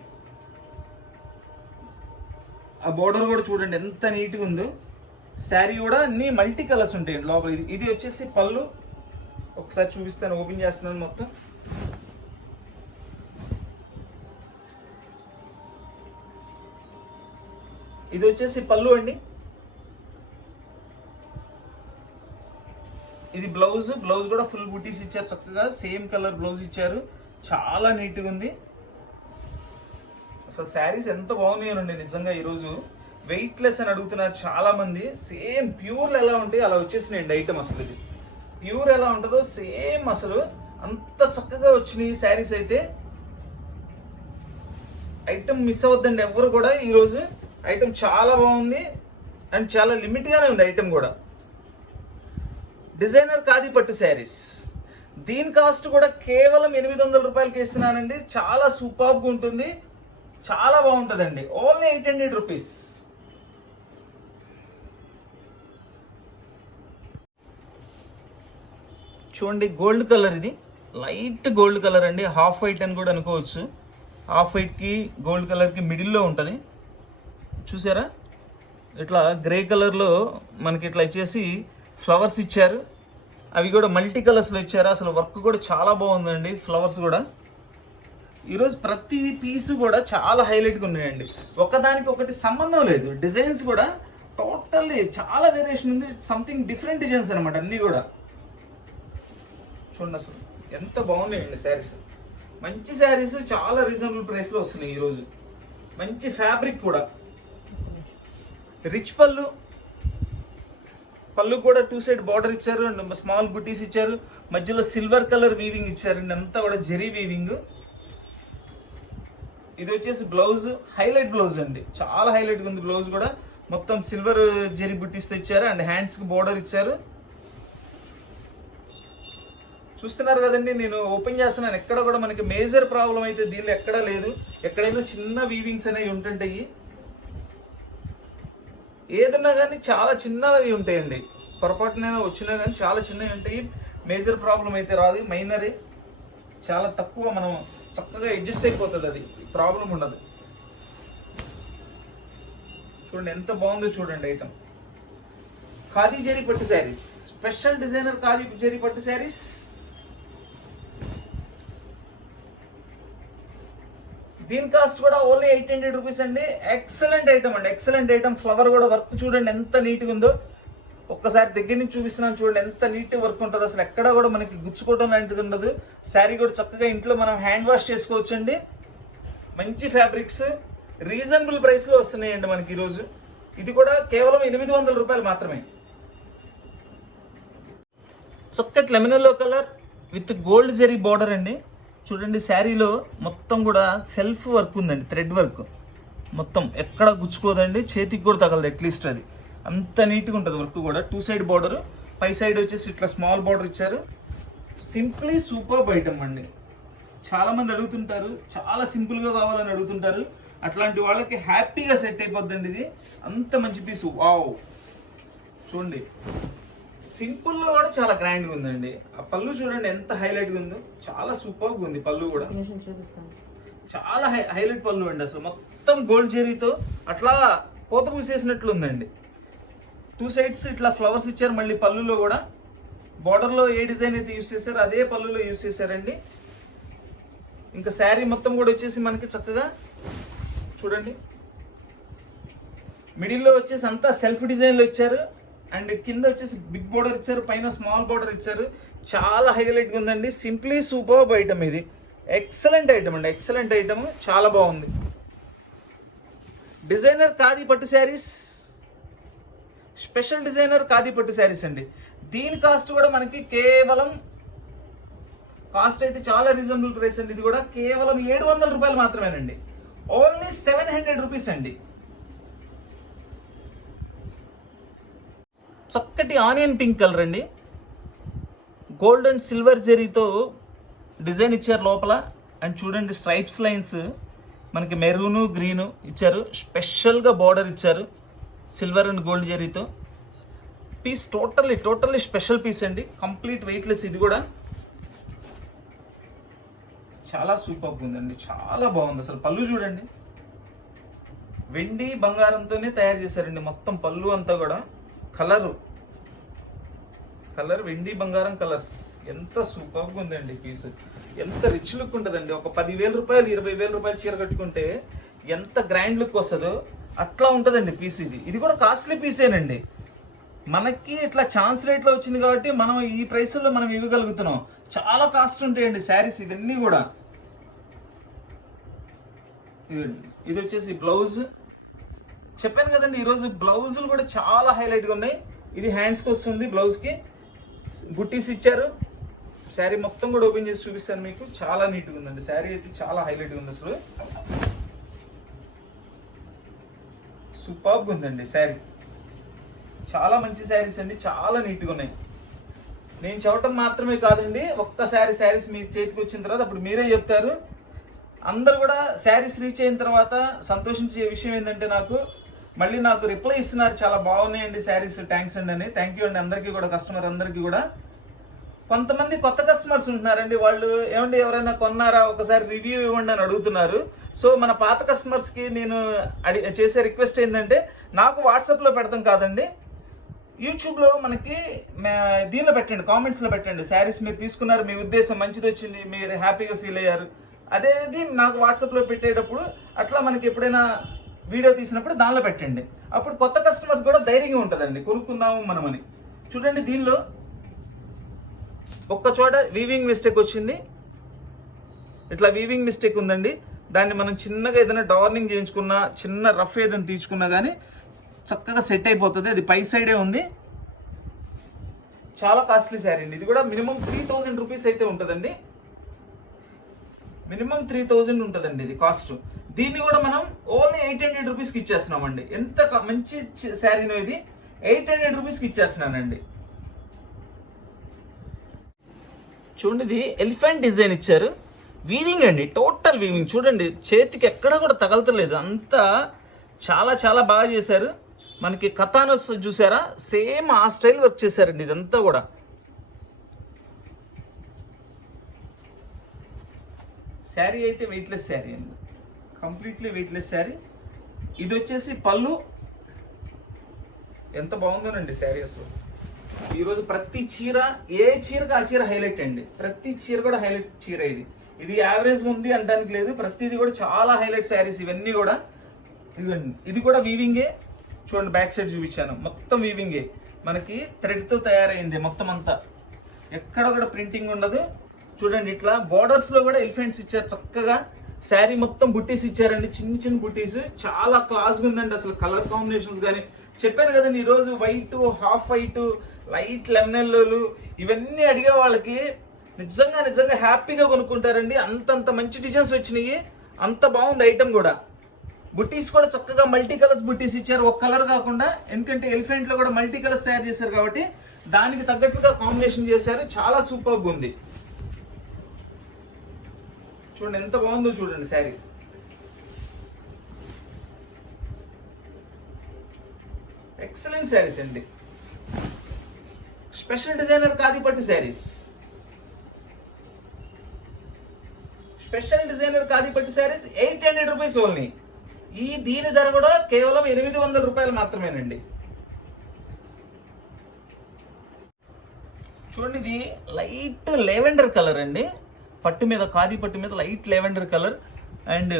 ఆ బార్డర్ కూడా చూడండి ఎంత నీట్గా ఉందో. శారీ కూడా అన్ని మల్టీ కలర్స్ ఉంటాయండి లోపల. ఇది వచ్చేసి పళ్ళు. ఒకసారి చూపిస్తాను, ఓపెన్ చేస్తున్నాను మొత్తం. ఇది వచ్చేసి పళ్ళు అండి. ఇది బ్లౌజ్. బ్లౌజ్ కూడా ఫుల్ బుటీస్ ఇచ్చారు. చక్కగా సేమ్ కలర్ బ్లౌజ్ ఇచ్చారు. చాలా నీట్గా ఉంది. అసలు శారీస్ ఎంత బాగున్నాయండి నిజంగా. ఈరోజు వెయిట్లెస్ అని అడుగుతున్నారు చాలా మంది. సేమ్ ప్యూర్ ఎలా ఉంటాయి అలా వచ్చేసినాయండి ఐటమ్. అసలు ఇది ప్యూర్ ఎలా ఉంటుందో సేమ్ అసలు అంత చక్కగా వచ్చినాయి శారీస్ అయితే. ఐటమ్ మిస్ అవ్వద్దండి ఎవరు కూడా. ఈరోజు ఐటమ్ చాలా బాగుంది అండ్ చాలా లిమిట్గానే ఉంది ఐటమ్ కూడా. డిజైనర్ ఖాదీ పట్టు శారీస్. దీని కాస్ట్ కూడా కేవలం 800 రూపాయలకి ఇస్తున్నానండి. చాలా సూపర్గా ఉంటుంది. చాలా బాగుంటుందండి. Only 800 rupees. చూడండి గోల్డ్ కలర్. ఇది లైట్ గోల్డ్ కలర్ అండి. హాఫ్ వైట్ అని కూడా అనుకోవచ్చు. హాఫ్ వైట్కి గోల్డ్ కలర్కి మిడిల్లో ఉంటుంది. చూసారా ఇట్లా గ్రే కలర్లో మనకి ఇట్లా ఇచ్చేసి ఫ్లవర్స్ ఇచ్చారు. అవి కూడా మల్టీ కలర్స్లో ఇచ్చారు. అసలు వర్క్ కూడా చాలా బాగుందండి. ఫ్లవర్స్ కూడా ఈరోజు ప్రతి పీసు కూడా చాలా హైలైట్గా ఉన్నాయండి. ఒకదానికి ఒకటి సంబంధం లేదు. డిజైన్స్ కూడా టోటల్లీ చాలా వేరియేషన్ ఉంది. సంథింగ్ డిఫరెంట్ డిజైన్స్ అనమాట అన్నీ కూడా. చూడండి అసలు ఎంత బాగున్నాయండి శారీస్. మంచి శారీస్ చాలా రీజనబుల్ ప్రైస్లో వస్తున్నాయి ఈరోజు. మంచి ఫ్యాబ్రిక్ కూడా. రిచ్ పళ్ళు. పళ్ళు కూడా 2 సైడ్ బార్డర్ ఇచ్చారు. స్మాల్ బుటీస్ ఇచ్చారు. మధ్యలో సిల్వర్ కలర్ వీవింగ్ ఇచ్చారండి. అంతా కూడా జెరీ వీవింగ్. ఇది వచ్చేసి బ్లౌజ్. హైలైట్ బ్లౌజ్ అండి. చాలా హైలైట్గా ఉంది బ్లౌజ్ కూడా. మొత్తం సిల్వర్ జెరీ బుటీస్తో ఇచ్చారు అండ్ హ్యాండ్స్కి బార్డర్ ఇచ్చారు. చూస్తున్నారు కదండి, నేను ఓపెన్ చేస్తున్నాను. ఎక్కడ కూడా మనకి మేజర్ ప్రాబ్లం అయితే దీనిలో ఎక్కడా లేదు. ఎక్కడైనా చిన్న వీవింగ్స్ అనేవి ఉంటుంటాయి. ఏదన్నా కానీ చాలా చిన్నవి ఉంటాయండి. పొరపాటునైనా వచ్చినా కానీ చాలా చిన్నవి ఉంటాయి. మేజర్ ప్రాబ్లం అయితే రాదు. మైనరే, చాలా తక్కువ. మనం చక్కగా అడ్జస్ట్ అయిపోతుంది. అది ప్రాబ్లం ఉండదు. చూడండి ఎంత బాగుందో చూడండి ఐటమ్. ఖాదీ జరీ పట్టు శారీస్. స్పెషల్ డిజైనర్ ఖాదీ జరీ పట్టు శారీస్. దీని కాస్ట్ కూడా ఓన్లీ 800 రూపీస్ అండి. ఎక్సలెంట్ ఐటమ్ అండి. Excellent item. ఫ్లవర్ కూడా వర్క్ చూడండి ఎంత నీట్గా ఉందో. ఒక్కసారి దగ్గర నుంచి చూపిస్తున్నాను చూడండి ఎంత నీట్ వర్క్ ఉంటుంది. అసలు ఎక్కడ కూడా మనకి గుచ్చుకోవడం లాంటిది ఉండదు. శారీ కూడా చక్కగా ఇంట్లో మనం హ్యాండ్ వాష్ చేసుకోవచ్చు అండి. మంచి ఫ్యాబ్రిక్స్ రీజనబుల్ ప్రైస్లో వస్తున్నాయండి మనకి ఈరోజు. ఇది కూడా కేవలం 800 రూపాయలు మాత్రమే. చక్కటి lemon yellow colour with gold zari border అండి. చూడండి శారీలో మొత్తం కూడా సెల్ఫ్ వర్క్ ఉందండి. థ్రెడ్ వర్క్ మొత్తం ఎక్కడ గుచ్చుకోదండి. చేతికి కూడా తగలదు అట్లీస్ట్. అది అంత నీట్గా ఉంటుంది వర్క్ కూడా. 2 సైడ్ బార్డర్. పై సైడ్ వచ్చేసి ఇట్లా స్మాల్ బార్డర్ ఇచ్చారు. సింప్లీ సూపర్బ్ ఐటమ్ అండి. చాలామంది అడుగుతుంటారు, చాలా సింపుల్గా కావాలని అడుగుతుంటారు. అట్లాంటి వాళ్ళకి హ్యాపీగా సెట్ అయిపోద్దండి. ఇది అంత మంచి పీస్. వావ్, చూడండి సింపుల్లో కూడా చాలా గ్రాండ్గా ఉందండి. ఆ పళ్ళు చూడండి ఎంత హైలైట్గా ఉందో, చాలా సూపర్గా ఉంది పళ్ళు కూడా. చాలా హైలైట్ పళ్ళు అండి. అసలు మొత్తం గోల్డ్ జెరీతో అట్లా పూత పూసేసినట్లు ఉందండి. 2 సైడ్స్ ఇట్లా ఫ్లవర్స్ ఇచ్చారు. మళ్ళీ పళ్ళులో కూడా బార్డర్లో ఏ డిజైన్ అయితే యూస్ చేశారో అదే పళ్ళులో యూస్ చేశారండి. ఇంకా శారీ మొత్తం కూడా వచ్చేసి మనకి చక్కగా చూడండి మిడిల్లో వచ్చేసి అంతా సెల్ఫ్ డిజైన్లో ఇచ్చారు. అండ్ కింద వచ్చేసి బిగ్ బోర్డర్ ఇచ్చారు, పైన స్మాల్ బోర్డర్ ఇచ్చారు. చాలా హైలైట్గా ఉందండి. సింప్లీ సూపర్బ్ ఐటమ్ ఇది. ఎక్సలెంట్ ఐటమ్ అండి, ఎక్సలెంట్ ఐటమ్, చాలా బాగుంది. డిజైనర్ ఖాదీ పట్టు శారీస్, స్పెషల్ డిజైనర్ ఖాదీ పట్టు శారీస్ అండి. దీని కాస్ట్ కూడా మనకి కేవలం, కాస్ట్ అయితే చాలా రీజనబుల్ ప్రైస్ అండి. ఇది కూడా కేవలం 700 రూపాయలు మాత్రమేనండి. ఓన్లీ 700 రూపీస్ అండి. చక్కటి ఆనియన్ పింక్ కలర్ అండి. గోల్డ్ అండ్ సిల్వర్ జెరీతో డిజైన్ ఇచ్చారు లోపల. అండ్ చూడండి స్ట్రైప్స్ లైన్స్ మనకి మెరూను గ్రీను ఇచ్చారు. స్పెషల్గా బార్డర్ ఇచ్చారు సిల్వర్ అండ్ గోల్డ్ జెరీతో. పీస్ టోటల్లీ స్పెషల్ పీస్ అండి. Complete weightless. ఇది కూడా చాలా సూపర్గా ఉందండి, చాలా బాగుంది. అసలు పళ్ళు చూడండి, వెండి బంగారంతోనే తయారు చేశారండి మొత్తం పళ్ళు అంతా కూడా. కలర్ వెండి బంగారం కలర్స్. ఎంత సూపర్గా ఉందండి పీస్. ఎంత రిచ్ లుక్ ఉంటుందండి. ఒక 10,000 రూపాయలు 20,000 రూపాయలు చీర కట్టుకుంటే ఎంత గ్రాండ్ లుక్ వస్తుందో అట్లా ఉంటుందండి పీస్. ఇది కూడా కాస్ట్లీ పీసేనండి. మనకి ఇట్లా ఛాన్స్ రేట్లో వచ్చింది కాబట్టి మనం ఈ ప్రైస్లో మనం ఇవ్వగలుగుతున్నాం. చాలా కాస్ట్ ఉంటాయండి శారీస్ ఇవన్నీ కూడా. ఇది వచ్చేసి బ్లౌజ్. చెప్పాను కదండి ఈరోజు బ్లౌజులు కూడా చాలా హైలైట్గా ఉన్నాయి. ఇది హ్యాండ్స్కి వస్తుంది, బ్లౌజ్కి బుట్టీస్ ఇచ్చారు. శారీ మొత్తం కూడా ఓపెన్ చేసి చూపిస్తాను మీకు. చాలా నీట్గా ఉందండి శారీ అయితే, చాలా హైలైట్గా ఉంది. అసలు సూపర్గా ఉందండి శారీ. చాలా మంచి శారీస్ అండి, చాలా నీట్గా ఉన్నాయి. నేను చెప్పటం మాత్రమే కాదండి, ఒక్కసారి శారీస్ మీ చేతికి వచ్చిన తర్వాత అప్పుడు మీరే చెప్తారు. అందరు కూడా శారీస్ రీచ్ అయిన తర్వాత సంతోషించే విషయం ఏంటంటే నాకు రిప్లై ఇస్తున్నారు, చాలా బాగున్నాయండి శారీస్, థ్యాంక్స్ అండి అని. థ్యాంక్ యూ అండి అందరికీ కూడా, కస్టమర్ అందరికీ కూడా. కొంతమంది కొత్త కస్టమర్స్ ఉంటున్నారండి, వాళ్ళు ఏమండి ఎవరైనా కొన్నారా ఒకసారి రివ్యూ ఇవ్వండి అని అడుగుతున్నారు. సో మన పాత కస్టమర్స్కి నేను చేసే రిక్వెస్ట్ ఏంటంటే, నాకు వాట్సాప్లో పెడతాం కాదండి, యూట్యూబ్లో మనకి దీనిలో పెట్టండి, కామెంట్స్లో పెట్టండి. శారీస్ మీరు తీసుకున్నారు, మీ ఉద్దేశం మంచిది వచ్చింది, మీరు హ్యాపీగా ఫీల్ అయ్యారు, అదేది నాకు వాట్సాప్లో పెట్టేటప్పుడు అట్లా మనకి ఎప్పుడైనా వీడియో తీసినప్పుడు దానిలో పెట్టండి. అప్పుడు కొత్త కస్టమర్ కూడా ధైర్యంగా ఉంటుందండి, కొనుక్కుందాము మనమని. చూడండి దీనిలో ఒక్క చోట వీవింగ్ మిస్టేక్ వచ్చింది, ఇట్లా వీవింగ్ మిస్టేక్ ఉందండి. దాన్ని మనం చిన్నగా ఏదైనా డార్నింగ్ చేయించుకున్నా, చిన్న రఫ్ ఏదైనా తీర్చుకున్నా కానీ చక్కగా సెట్ అయిపోతుంది. అది పై సైడే ఉంది. చాలా కాస్ట్లీ శారీ అండి. ఇది కూడా మినిమం 3,000 రూపీస్ అయితే ఉంటుందండి. మినిమం 3,000 ఉంటుందండి ఇది కాస్ట్. దీన్ని కూడా మనం ఓన్లీ 800 రూపీస్కి ఇచ్చేస్తున్నామండి. ఎంత మంచి శారీనో ఇది, 800 రూపీస్కి ఇచ్చేస్తున్నానండి. చూడండి ఇది ఎలిఫెంట్ డిజైన్ ఇచ్చారు, వీవింగ్ అండి, టోటల్ వీవింగ్. చూడండి చేతికి ఎక్కడ కూడా తగలతలేదు, అంతా చాలా చాలా బాగా చేశారు. మనకి కథానస్ చూసారా, సేమ్ ఆ స్టైల్ వర్క్ చేశారండి ఇదంతా కూడా. శారీ అయితే వెయిట్లెస్ శారీ అండి, కంప్లీట్లీ వెయిట్లెస్ శారీ. ఇది వచ్చేసి పళ్ళు. ఎంత బాగుందోనండి శారీ అసలు. ఈరోజు ప్రతి చీర, ఏ చీరకు ఆ చీర హైలైట్ అండి. ప్రతి చీర కూడా హైలైట్ చీర. ఇది యావరేజ్ ఉంది అనడానికి లేదు, ప్రతిది కూడా చాలా హైలైట్ శారీస్ ఇవన్నీ కూడా. ఇదిగోండి ఇది కూడా వీవింగే. చూడండి బ్యాక్ సైడ్ చూపించాను, మొత్తం వీవింగే. మనకి థ్రెడ్తో తయారైంది మొత్తం అంతా, ఎక్కడ కూడా ప్రింటింగ్ ఉండదు. చూడండి ఇట్లా బోర్డర్స్లో కూడా ఎలిఫెంట్స్ ఇచ్చారు చక్కగా. శారీ మొత్తం బుట్టీస్ ఇచ్చారండి, చిన్న చిన్న బుట్టీస్. చాలా క్లాస్గా ఉందండి అసలు. కలర్ కాంబినేషన్స్ కానీ చెప్పాను కదండి, ఈరోజు white, half white, light lemon ఎల్లోలు ఇవన్నీ అడిగే వాళ్ళకి నిజంగా హ్యాపీగా కొనుక్కుంటారండి. అంతంత మంచి డిజైన్స్ వచ్చినాయి, అంత బాగుంది ఐటమ్ కూడా. బుట్టీస్ కూడా చక్కగా మల్టీ కలర్స్ బుట్టీస్ ఇచ్చారు, ఒక కలర్ కాకుండా. ఎందుకంటే ఎలిఫెంట్లో కూడా మల్టీ కలర్స్ తయారు చేశారు కాబట్టి దానికి తగ్గట్టుగా కాంబినేషన్ చేశారు. చాలా సూపర్గా ఉంది. చూడండి ఎంత బాగుందో చూడండి శారీ. ఎక్సలెంట్ శారీస్ అండి. స్పెషల్ డిజైనర్ ఖాదీ పట్టు శారీస్. స్పెషల్ డిజైనర్ ఖాదీ పట్టు శారీస్ 800 రూపీస్ ఓన్లీ. దీని ధర కూడా కేవలం 800 రూపాయలు మాత్రమేనండి. చూడండి, ఇది లైట్ లెవెండర్ కలర్ అండి. పట్టు మీద, ఖాదీ పట్టు మీద లైట్ లెవెండర్ కలర్. అండ్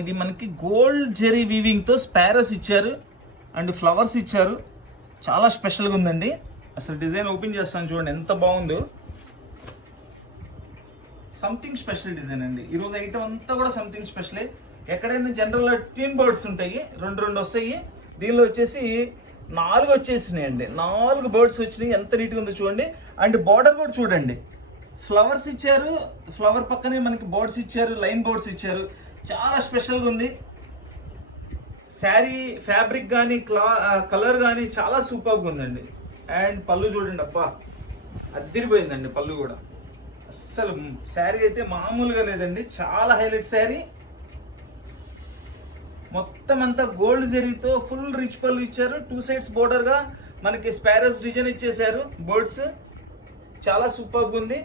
ఇది మనకి గోల్డ్ జెరీ వీవింగ్తో స్పారోస్ ఇచ్చారు అండ్ ఫ్లవర్స్ ఇచ్చారు. చాలా స్పెషల్గా ఉందండి. అసలు డిజైన్ ఓపెన్ చేస్తాను చూడండి, ఎంత బాగుందో. సంథింగ్ స్పెషల్ డిజైన్ అండి. ఈరోజు ఐటమ్ అంతా కూడా సంథింగ్ స్పెషలే. ఎక్కడైనా జనరల్గా ట్విన్ బర్డ్స్ ఉంటాయి, రెండు వస్తాయి. దీనిలో వచ్చేసి 4 వచ్చేసినాయి అండి. 4 బర్డ్స్ వచ్చినాయి. ఎంత నీట్గా ఉందో చూడండి. అండ్ బార్డర్ కూడా చూడండి, ఫ్లవర్స్ ఇచ్చారు, ఫ్లవర్ పక్కనే మనకి బర్డ్స్ ఇచ్చారు, లైన్ బర్డ్స్ ఇచ్చారు. చాలా స్పెషల్గా ఉంది. శారీ ఫ్యాబ్రిక్ కానీ కలర్ కానీ చాలా సూపర్గా ఉందండి. అండ్ పళ్ళు చూడండి, అబ్బా అద్దిరిపోయిందండి పళ్ళు కూడా. అస్సలు శారీ అయితే మామూలుగా లేదండి, చాలా హైలైట్ శారీ. మొత్తం అంతా గోల్డ్ జరీతో ఫుల్ రిచ్ పళ్ళు ఇచ్చారు. 2 సైడ్స్ బోర్డర్గా మనకి స్పారోస్ డిజైన్ ఇచ్చేసారు, బర్డ్స్. చాలా సూపర్గా ఉంది.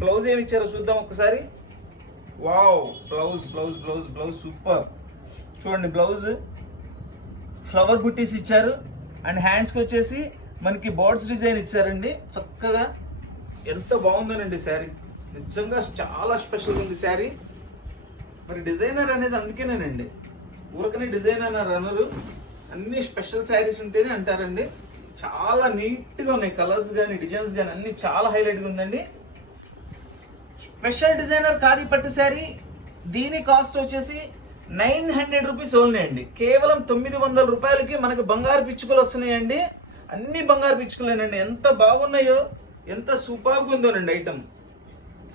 బ్లౌజ్ ఏమి ఇచ్చారో చూద్దాం ఒకసారి. Wow, blouse blouse blouse blouse super. చూడండి, బ్లౌజ్ ఫ్లవర్ బుట్టీస్ ఇచ్చారు. అండ్ హ్యాండ్స్కి వచ్చేసి మనకి బర్డ్స్ డిజైన్ ఇచ్చారండి. చక్కగా ఎంత బాగుందోనండి శారీ. నిజంగా చాలా స్పెషల్గా ఉంది శారీ. మరి డిజైనర్ అనేది అందుకేనేనండి, ఊరకనే డిజైనర్ అనరు. అన్ని స్పెషల్ శారీస్ ఉంటేనే అంటారండి. చాలా నీట్గా ఉన్నాయి, కలర్స్ కానీ డిజైన్స్ కానీ అన్ని చాలా హైలైట్గా ఉందండి. స్పెషల్ డిజైనర్ ఖాదీ పట్టు శారీ. దీని కాస్ట్ వచ్చేసి 900 రూపీస్ ఓన్లీ అండి. కేవలం 900 రూపాయలకి మనకు బంగారు పిచ్చుకలు వస్తున్నాయండి. అన్ని బంగారు పిచ్చుకలేనండి. ఎంత బాగున్నాయో, ఎంత సూపర్గా ఉందోనండి ఐటమ్.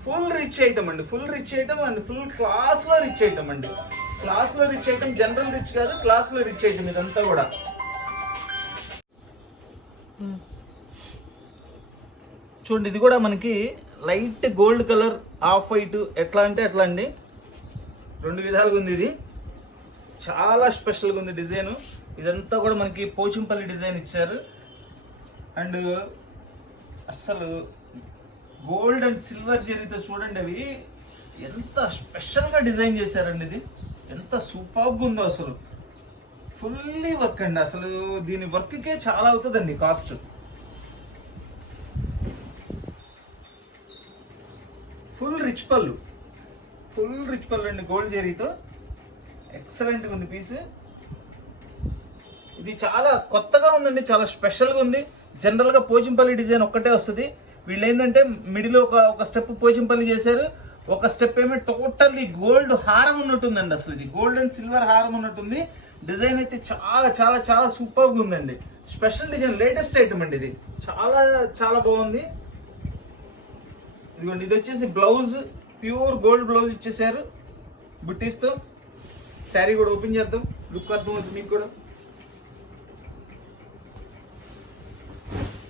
ఫుల్ రిచ్ ఐటమ్ అండి, full rich item and full క్లాస్లో రిచ్ ఐటమ్ అండి. క్లాస్లో రిచ్ ఐటమ్, జనరల్ రిచ్ కాదు, క్లాస్లో రిచ్ ఐటమ్ ఇదంతా కూడా. చూడండి, ఇది కూడా మనకి light gold colour, off white, ఎట్లా అంటే ఎట్లా అండి, 2 విధాలుగా ఉంది. ఇది చాలా స్పెషల్గా ఉంది డిజైన్. ఇదంతా కూడా మనకి పోచంపల్లి డిజైన్ ఇచ్చారు. అండ్ అస్సలు గోల్డ్ అండ్ సిల్వర్ జరీతో చూడండి, అవి ఎంత స్పెషల్గా డిజైన్ చేశారండి. ఇది ఎంత సూపర్గా ఉందో అసలు. ఫుల్లీ వర్క్ అండి. అసలు దీని వర్క్కే చాలా అవుతుందండి కాస్ట్. ఫుల్ రిచ్ పళ్ళు, ఫుల్ రిచ్ పళ్ళు అండి, గోల్డ్ జరీతో. ఎక్సలెంట్గా ఉంది పీస్. ఇది చాలా కొత్తగా ఉందండి, చాలా స్పెషల్గా ఉంది. జనరల్గా పోచంపల్లి డిజైన్ ఒక్కటే వస్తుంది. వీళ్ళు ఏంటంటే మిడిల్ ఒక స్టెప్ పోచంపల్లి చేశారు, ఒక స్టెప్ ఏమో టోటల్లీ గోల్డ్ హారం ఉన్నట్టుందండి. అసలు ఇది గోల్డ్ అండ్ సిల్వర్ హారం ఉన్నట్టుంది. డిజైన్ అయితే చాలా చాలా చాలా సూపర్గా ఉందండి. స్పెషల్ డిజైన్, లేటెస్ట్ ఐటమ్ అండి. ఇది చాలా చాలా బాగుంది. ఇదిగోండి, ఇది వచ్చేసి బ్లౌజ్, ప్యూర్ గోల్డ్ బ్లౌజ్ ఇచ్చేసారు బుట్టీస్తో. శారీ కూడా ఓపెన్ చేద్దాం, లుక్ అర్థమవుతుంది మీకు కూడా.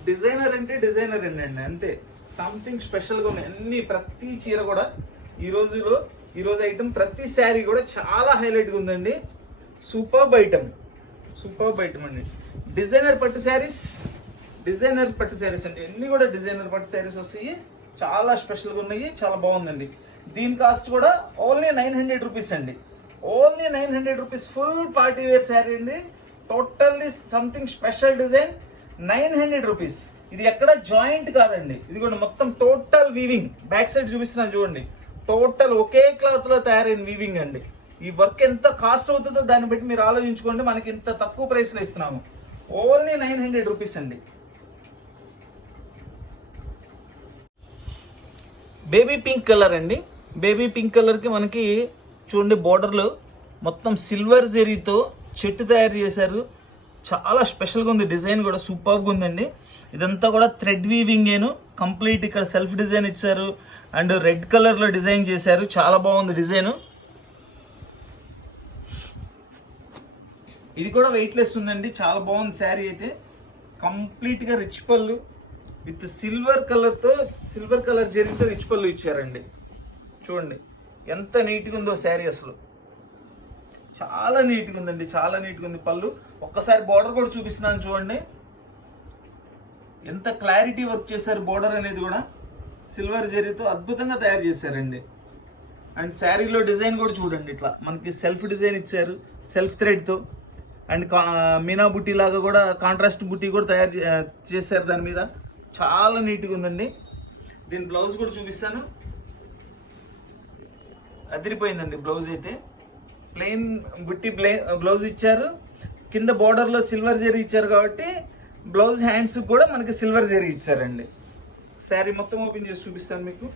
డిజైనర్ అంటే డిజైనర్ అండి, అంతే. సంథింగ్ స్పెషల్గా ఉన్నాయి అన్ని. ప్రతి చీర కూడా ఈరోజు ఐటమ్, ప్రతి శారీ కూడా చాలా హైలైట్గా ఉందండి. సూపర్బ్ ఐటమ్, సూపర్బ్ ఐటమ్ అండి. డిజైనర్ పట్టు శారీస్, డిజైనర్ పట్టు శారీస్ అండి. అన్ని కూడా డిజైనర్ పట్టు శారీస్ వస్తాయి. చాలా స్పెషల్గా ఉన్నాయి, చాలా బాగుందండి. దీని కాస్ట్ కూడా ఓన్లీ 900 రూపీస్ అండి. Only 900 rupees. Full party wear sari అండి. Totally something special design. 900 rupees. ఇది ఎక్కడ జాయింట్ కాదండి, ఇది కూడా మొత్తం టోటల్ వీవింగ్. బ్యాక్ సైడ్ చూపిస్తున్నాను చూడండి, టోటల్ ఒకే క్లాత్ లో తయారైన వీవింగ్ అండి. ఈ వర్క్ ఎంత కాస్ట్ అవుతుందో దాన్ని బట్టి మీరు ఆలోచించుకోండి. మనకి ఇంత తక్కువ ప్రైస్లో ఇస్తున్నాము. ఓన్లీ 900 రూపీస్ అండి. బేబీ పింక్ కలర్ అండి. బేబీ పింక్ కలర్కి మనకి చూడండి బోర్డర్లో మొత్తం సిల్వర్ జరీతో చెట్టు తయారు చేశారు. చాలా స్పెషల్గా ఉంది. డిజైన్ కూడా సూపర్గా ఉందండి. ఇదంతా కూడా థ్రెడ్ వీవింగేను. కంప్లీట్ ఇక్కడ సెల్ఫ్ డిజైన్ ఇచ్చారు అండ్ రెడ్ కలర్లో డిజైన్ చేశారు. చాలా బాగుంది డిజైను. ఇది కూడా వెయిట్లెస్ ఉందండి. చాలా బాగుంది శారీ అయితే. కంప్లీట్గా రిచ్ పళ్ళు విత్ సిల్వర్ కలర్ జరీతో రిచ్ పళ్ళు ఇచ్చారండి. చూడండి ఎంత నీట్గా ఉందో శారీ. అసలు చాలా నీట్గా ఉందండి, చాలా నీట్గా ఉంది పళ్ళు. ఒక్కసారి బోర్డర్ కూడా చూపిస్తున్నాను చూడండి, ఎంత క్లారిటీ వర్క్ చేశారు. బోర్డర్ అనేది కూడా సిల్వర్ జరీతో అద్భుతంగా తయారు చేశారండి. అండ్ శారీలో డిజైన్ కూడా చూడండి, ఇట్లా మనకి సెల్ఫ్ డిజైన్ ఇచ్చారు సెల్ఫ్ థ్రెడ్తో. అండ్ మీనా బుట్టి లాగా కూడా కాంట్రాస్ట్ బుట్టి కూడా తయారు చేశారు దాని మీద. చాలా నీట్గా ఉందండి. దీని బ్లౌజ్ కూడా చూపిస్తాను, అదిరిపోయిందండి. బ్లౌజ్ అయితే ప్లెయిన్ బుట్టి బ్లౌజ్ ఇచ్చారు, కింద బోర్డర్లో సిల్వర్ జరీ ఇచ్చారు కాబట్టి బ్లౌజ్ హ్యాండ్స్ కూడా మనకి సిల్వర్ జరీ ఇచ్చారండి. శారీ మొత్తం ఓపెన్ చేసి చూపిస్తాను మీకు.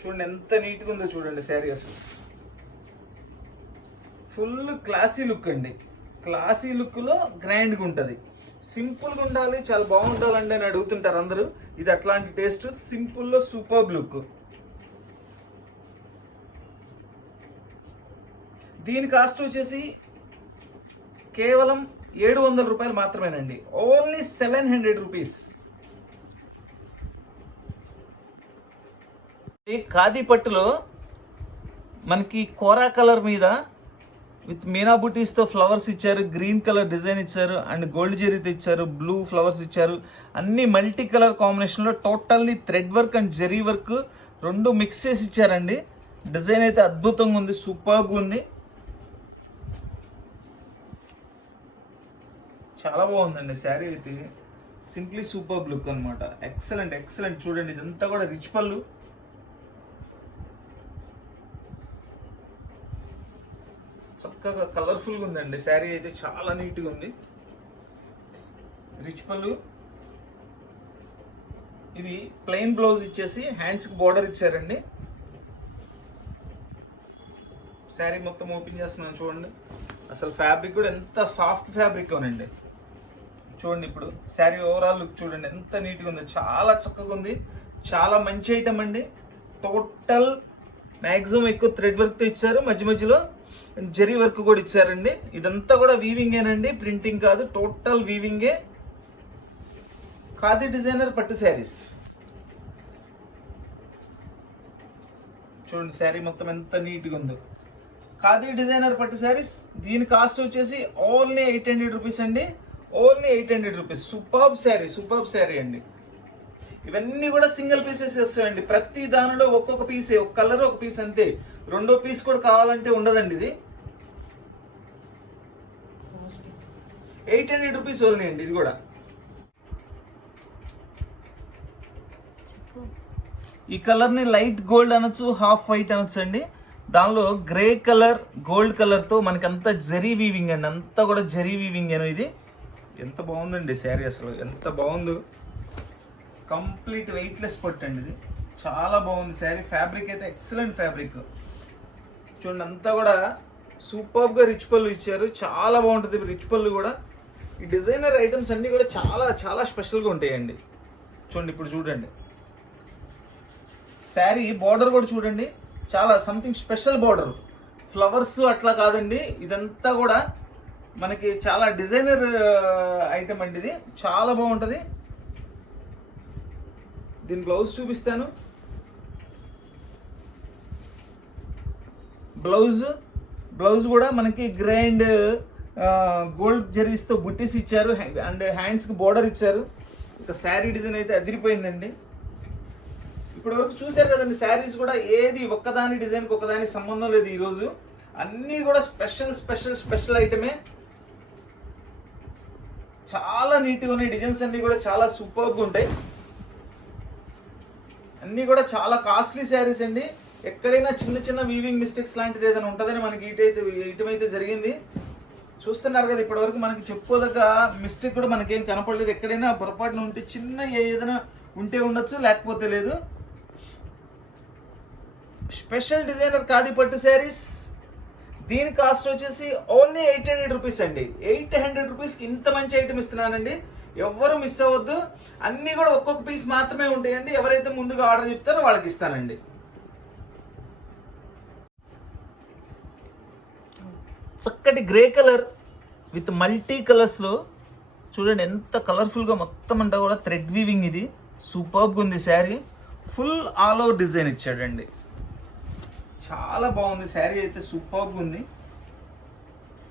చూడండి ఎంత నీట్గా ఉందో చూడండి శారీ. అసలు ఫుల్ క్లాసీ లుక్ అండి. క్లాసీ లుక్లో గ్రాండ్గా ఉంటుంది. సింపుల్గా ఉండాలి, చాలా బాగుండాలండి అని అడుగుతుంటారు అందరూ. ఇది అట్లాంటి టేస్ట్, సింపుల్లో సూపర్బ్ లుక్. దీని కాస్ట్ వచ్చేసి కేవలం 700 రూపాయలు మాత్రమేనండి. Only 700 rupees. ఈ ఖాదీ పట్టులో మనకి కోరా కలర్ మీద విత్ మీనా బుటీస్తో ఫ్లవర్స్ ఇచ్చారు, గ్రీన్ కలర్ డిజైన్ ఇచ్చారు, అండ్ గోల్డ్ జరీతో ఇచ్చారు, బ్లూ ఫ్లవర్స్ ఇచ్చారు. అన్ని మల్టీ కలర్ కాంబినేషన్లో totally thread work and zari work రెండు మిక్స్ చేసి ఇచ్చారండి. డిజైన్ అయితే అద్భుతంగా ఉంది, సూపర్గా ఉంది, చాలా బాగుందండి శారీ అయితే. సింప్లీ సూపర్బ్ లుక్ అనమాట. Excellent excellent. చూడండి ఇదంతా కూడా రిచ్ పళ్ళు, చక్కగా కలర్ఫుల్గా ఉందండి శారీ అయితే. చాలా నీట్గా ఉంది. రిచ్ పళ్ళు. ఇది ప్లెయిన్ బ్లౌజ్ ఇచ్చేసి హ్యాండ్స్కి బోర్డర్ ఇచ్చారండి. శారీ మొత్తం ఓపెన్ చేస్తున్నాను చూడండి. అసలు ఫ్యాబ్రిక్ కూడా ఎంత సాఫ్ట్ ఫ్యాబ్రిక్ అవునండి. చూడండి ఇప్పుడు శారీ ఓవరాల్ లుక్ చూడండి ఎంత నీట్గా ఉందో. చాలా చక్కగా ఉంది, చాలా మంచి ఐటమ్ అండి. టోటల్ మ్యాక్సిమం ఎక్కువ థ్రెడ్ వర్క్తో ఇచ్చారు, మధ్య మధ్యలో జరీ వర్క్ కూడా ఇచ్చారండి. ఇదంతా కూడా వీవింగేనండి, ప్రింటింగ్ కాదు, టోటల్ వీవింగే. ఖాదీ డిజైనర్ పట్టు శారీస్. చూడండి శారీ మొత్తం ఎంత నీట్గా ఉందో. ఖాదీ డిజైనర్ పట్టు శారీస్. దీని కాస్ట్ వచ్చేసి ఓన్లీ 800 రూపీస్ అండి. Only 800 rupees. Superb sari, superb sari అండి. ఇవన్నీ కూడా సింగిల్ పీసెస్ వస్తాయండి. ప్రతి దానిలో ఒక్కొక్క పీసే, ఒక కలర్ ఒక పీస్ అంతే. రెండో పీస్ కూడా కావాలంటే ఉండదండి. ఇది 800 రూపీస్ ఓన్లీ అండి. ఇది కూడా ఈ కలర్ని లైట్ గోల్డ్ అనొచ్చు, హాఫ్ వైట్ అనొచ్చు అండి. దానిలో గ్రే కలర్ గోల్డ్ కలర్తో మనకంతా జరీ వీవింగ్ అండి, అంతా కూడా జరీ వీవింగ్ అని. ఇది ఎంత బాగుందండి శారీ, అసలు ఎంత బాగుందో. కంప్లీట్ వెయిట్లెస్ పట్టు అండి ఇది. చాలా బాగుంది శారీ. ఫ్యాబ్రిక్ అయితే ఎక్సలెంట్ ఫ్యాబ్రిక్. చూడండి అంతా కూడా సూపర్గా రిచ్ పళ్ళు ఇచ్చారు, చాలా బాగుంటుంది రిచ్ పళ్ళు కూడా. ఈ డిజైనర్ ఐటమ్స్ అన్నీ కూడా చాలా చాలా స్పెషల్గా ఉంటాయండి. చూడండి ఇప్పుడు చూడండి శారీ బార్డర్ కూడా చూడండి, చాలా సంథింగ్ స్పెషల్ బార్డర్. ఫ్లవర్స్ అట్లా కాదండి, ఇదంతా కూడా మనకి చాలా డిజైనర్ ఐటమ్ అండి. ఇది చాలా బాగుంటుంది. దీని బ్లౌజ్ చూపిస్తాను. బ్లౌజ్ కూడా మనకి గ్రాండ్ గోల్డ్ జరీస్తో బుట్టీస్ ఇచ్చారు, అండ్ హ్యాండ్స్కి బోర్డర్ ఇచ్చారు. ఇక శారీ డిజైన్ అయితే అదిరిపోయిందండి. ఇప్పటి వరకు చూశారు కదండి శారీస్ కూడా, ఏది ఒక్కదాని డిజైన్కి ఒకదాని సంబంధం లేదు. ఈరోజు అన్నీ కూడా స్పెషల్ స్పెషల్ స్పెషల్ ఐటమే. చాలా నీట్గా ఉన్నాయి. డిజైన్స్ అన్నీ కూడా చాలా సూపర్గా ఉంటాయి. అన్నీ కూడా చాలా కాస్ట్లీ శారీస్ అండి. ఎక్కడైనా చిన్న చిన్న వీవింగ్ మిస్టేక్స్ లాంటిది ఏదైనా ఉంటుందని మనకి ఇటమైతే జరిగింది. చూస్తున్నారు కదా, ఇప్పటివరకు మనకి చెప్పుకోదగ్గ మిస్టేక్ కూడా మనకేం కనపడలేదు. ఎక్కడైనా పొరపాటున ఉంటే చిన్న ఏదైనా ఉంటే ఉండొచ్చు, లేకపోతే లేదు. స్పెషల్ డిజైనర్ ఖాదీ పట్టు శారీస్. దీని కాస్ట్ వచ్చేసి ఓన్లీ 800 రూపీస్ అండి. 800 రూపీస్కి ఇంత మంచి ఐటమ్ ఇస్తున్నానండి. ఎవ్వరు మిస్ అవ్వద్దు. అన్నీ కూడా ఒక్కొక్క పీస్ మాత్రమే ఉంటాయండి. ఎవరైతే ముందుగా ఆర్డర్ చెప్తారో వాళ్ళకి ఇస్తానండి. చక్కటి గ్రే కలర్ విత్ మల్టీ కలర్స్లో చూడండి ఎంత కలర్ఫుల్గా మొత్తం అంతా కూడా థ్రెడ్ వీవింగ్. ఇది సూపర్గా ఉంది sari. Full all over design ఇచ్చాడండి. చాలా బాగుంది శారీ అయితే, సూపర్గా ఉంది.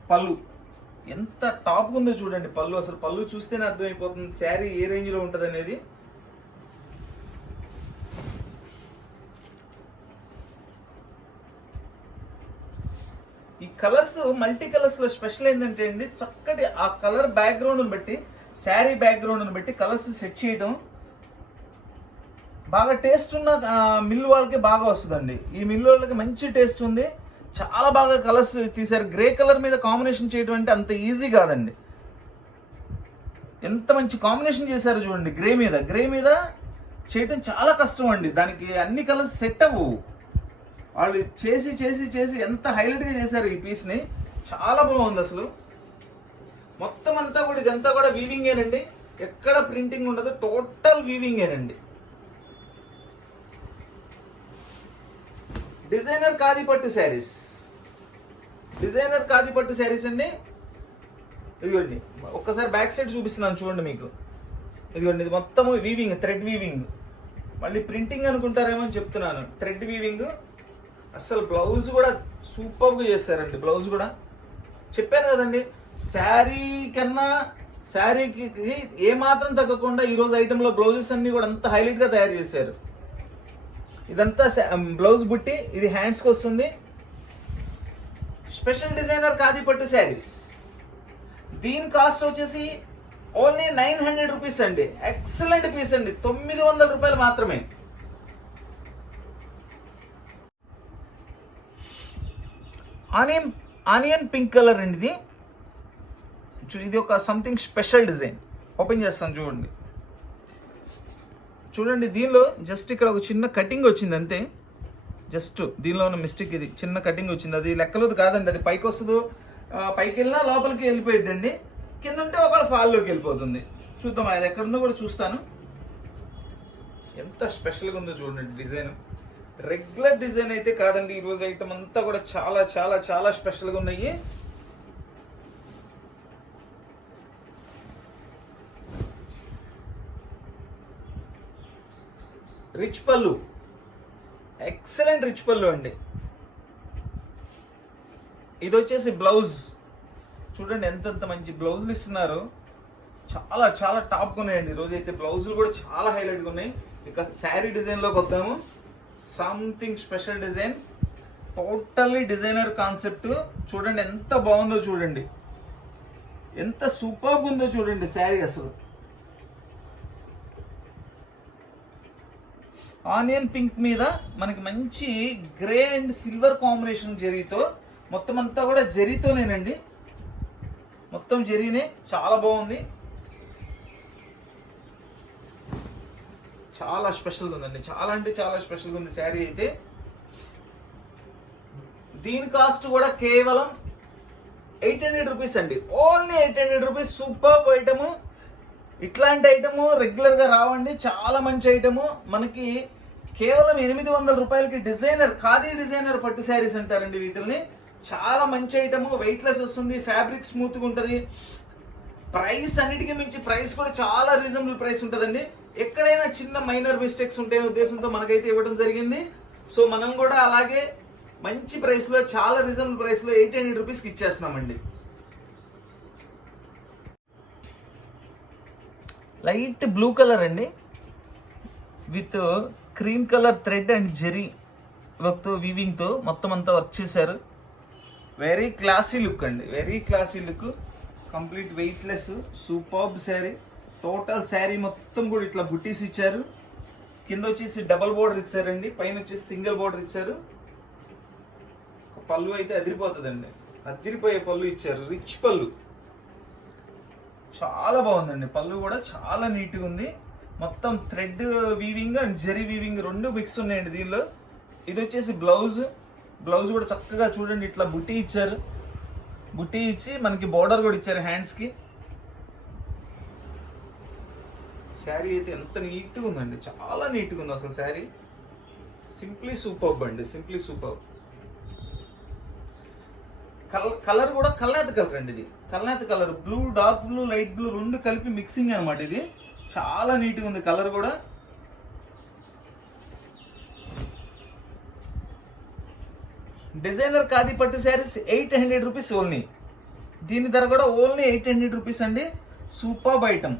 పళ్ళు ఎంత టాప్గా ఉందో చూడండి. పళ్ళు అసలు పళ్ళు చూస్తేనే అర్థమైపోతుంది శారీ ఏ రేంజ్లో ఉంటుంది అనేది. ఈ కలర్స్ మల్టీ కలర్స్ లో స్పెషల్ ఏంటంటే అండి, చక్కటి ఆ కలర్ బ్యాక్గ్రౌండ్ బట్టి, శారీ బ్యాక్గ్రౌండ్ బట్టి కలర్స్ సెట్ చేయడం బాగా టేస్ట్ ఉన్న మిల్ వాళ్ళకి బాగా వస్తుందండి. ఈ మిల్ వాళ్ళకి మంచి టేస్ట్ ఉంది, చాలా బాగా కలర్స్ తీశారు. గ్రే కలర్ మీద కాంబినేషన్ చేయడం అంటే అంత ఈజీ కాదండి. ఎంత మంచి కాంబినేషన్ చేశారు చూడండి. గ్రే మీద చేయడం చాలా కష్టం అండి. దానికి అన్ని కలర్స్ సెట్ అవ్వవు. వాళ్ళు చేసి చేసి చేసి ఎంత హైలైట్గా చేశారు ఈ పీస్ని. చాలా బాగుంది అసలు. మొత్తం అంతా కూడా ఇదంతా కూడా వీవింగేనండి, ఎక్కడ ప్రింటింగ్ ఉండదు, టోటల్ వీవింగేనండి. డిజైనర్ కాదిపట్టు శారీస్, డిజైనర్ కాదిపట్టు శారీస్ అండి. ఇదిగోండి ఒక్కసారి బ్యాక్ సైడ్ చూపిస్తున్నాను చూడండి మీకు. ఇదిగోండి ఇది మొత్తం వీవింగ్, థ్రెడ్ వీవింగ్. మళ్ళీ ప్రింటింగ్ అనుకుంటారేమో అని చెప్తున్నాను, థ్రెడ్ వీవింగ్. అసలు బ్లౌజ్ కూడా సూపర్గా చేశారండి. బ్లౌజ్ కూడా చెప్పాను కదండి, శారీ కన్నా శారీకి ఏమాత్రం తగ్గకుండా ఈరోజు ఐటెంలో బ్లౌజెస్ అన్ని కూడా అంత హైలైట్గా తయారు చేశారు. ఇదంతా బ్లౌజ్ బుట్టి, ఇది హ్యాండ్స్కి వస్తుంది. స్పెషల్ డిజైనర్ కాదిపట్టు శారీస్. దీని కాస్ట్ వచ్చేసి ఓన్లీ 900 రూపీస్ అండి. ఎక్సలెంట్ పీస్ అండి, 900 రూపాయలు మాత్రమే. ఆనియన్ పింక్ కలర్ అండి ఇది. ఇది ఒక సంథింగ్ స్పెషల్ డిజైన్. ఓపెన్ చేస్తాను చూడండి. చూడండి దీనిలో జస్ట్ ఇక్కడ ఒక చిన్న కటింగ్ వచ్చింది అంతే. జస్ట్ దీనిలో ఉన్న మిస్టేక్, ఇది చిన్న కటింగ్ వచ్చింది. అది లెక్కలోది కాదండి, అది పైకి వస్తుందో పైకి వెళ్ళినా లోపలికి వెళ్ళిపోయిద్దండి, కింద ఉంటే ఒకవేళ ఫాల్లోకి వెళ్ళిపోతుంది. చూద్దాం అది ఎక్కడుందో కూడా చూస్తాను. ఎంత స్పెషల్గా ఉందో చూడండి డిజైన్. రెగ్యులర్ డిజైన్ అయితే కాదండి, ఈరోజు ఐటమ్ అంతా కూడా చాలా చాలా చాలా స్పెషల్గా ఉన్నాయి. రిచ్ పళ్ళు, ఎక్సలెంట్ రిచ్ పళ్ళు అండి. ఇది వచ్చేసి బ్లౌజ్ చూడండి, ఎంత మంచి బ్లౌజులు ఇస్తున్నారు. చాలా చాలా టాప్గా ఉన్నాయండి ఈరోజు అయితే. బ్లౌజులు కూడా చాలా హైలైట్గా ఉన్నాయి. ఇక శారీ డిజైన్లోకి వద్దాము. Something special design, totally designer concept. చూడండి ఎంత బాగుందో చూడండి, ఎంత సూపర్గా ఉందో చూడండి శారీ అసలు. ఆనియన్ పింక్ మీద మనకి మంచి గ్రే అండ్ సిల్వర్ కాంబినేషన్ జరీతో, మొత్తం అంతా కూడా జరీతోనేనండి, మొత్తం జరీనే. చాలా బాగుంది, చాలా స్పెషల్గా ఉందండి. చాలా అంటే చాలా స్పెషల్గా ఉంది శారీ అయితే. దీని కాస్ట్ కూడా కేవలం 800 రూపీస్ అండి. Only 800 rupees. Super item. ఇట్లాంటి ఐటము రెగ్యులర్గా రావండి. చాలా మంచి ఐటము. మనకి కేవలం 800 రూపాయలకి డిజైనర్, ఖాదీ డిజైనర్ పట్టు శారీస్ అంటారండి వీటిల్ని. చాలా మంచి ఐటము, వెయిట్లెస్ వస్తుంది, ఫ్యాబ్రిక్ స్మూత్గా ఉంటుంది. ప్రైస్ అన్నిటికీ మించి ప్రైస్ కూడా చాలా రీజనబుల్ ప్రైస్ ఉంటుందండి. ఎక్కడైనా చిన్న మైనర్ మిస్టేక్స్ ఉంటాయనే ఉద్దేశంతో మనకైతే ఇవ్వడం జరిగింది. సో మనం కూడా అలాగే మంచి ప్రైస్లో, చాలా రీజనబుల్ ప్రైస్లో 800 రూపీస్కి ఇచ్చేస్తున్నామండి. లైట్ బ్లూ కలర్ అండి, with cream colour thread and zari వర్క్తో, వీవింగ్తో మొత్తం అంతా వర్క్ చేశారు. వెరీ క్లాసీ లుక్ అండి, very classy look. Complete weightless, superb sari. Total sari మొత్తం కూడా ఇట్లా బుట్టీస్ ఇచ్చారు. కింద వచ్చేసి డబల్ బోర్డర్ ఇచ్చారండి, పైన వచ్చేసి సింగిల్ బోర్డర్ ఇచ్చారు. పళ్ళు అయితే అదిరిపోతుందండి, అదిరిపోయే పళ్ళు ఇచ్చారు. రిచ్ పళ్ళు, చాలా బాగుందండి. పళ్ళు కూడా చాలా నీట్గా ఉంది. మొత్తం thread weaving and zari weaving రెండు మిక్స్ ఉన్నాయండి దీనిలో. ఇది వచ్చేసి బ్లౌజ్. బ్లౌజ్ కూడా చక్కగా చూడండి ఇట్లా బుట్టి ఇచ్చారు. బుట్టి ఇచ్చి మనకి బోర్డర్ కూడా ఇచ్చారు హ్యాండ్స్కి. శారీ అయితే ఎంత నీట్గా ఉందండి, చాలా నీట్గా ఉంది అసలు శారీ. సింప్లీ సూపర్బ్ అండి, సింప్లీ సూపర్బ్. కలర్ కూడా కల్నేత కలర్ అండి ఇది. కల్నేత colour, blue, dark blue, light blue రెండు కలిపి మిక్సింగ్ అనమాట ఇది. చాలా నీట్గా ఉంది కలర్ కూడా. డిజైనర్ ఖాదీ పట్టు శారీస్ 800 రూపీస్ ఓన్లీ. దీని ధర కూడా ఓన్లీ 800 రూపీస్ అండి. Superb item.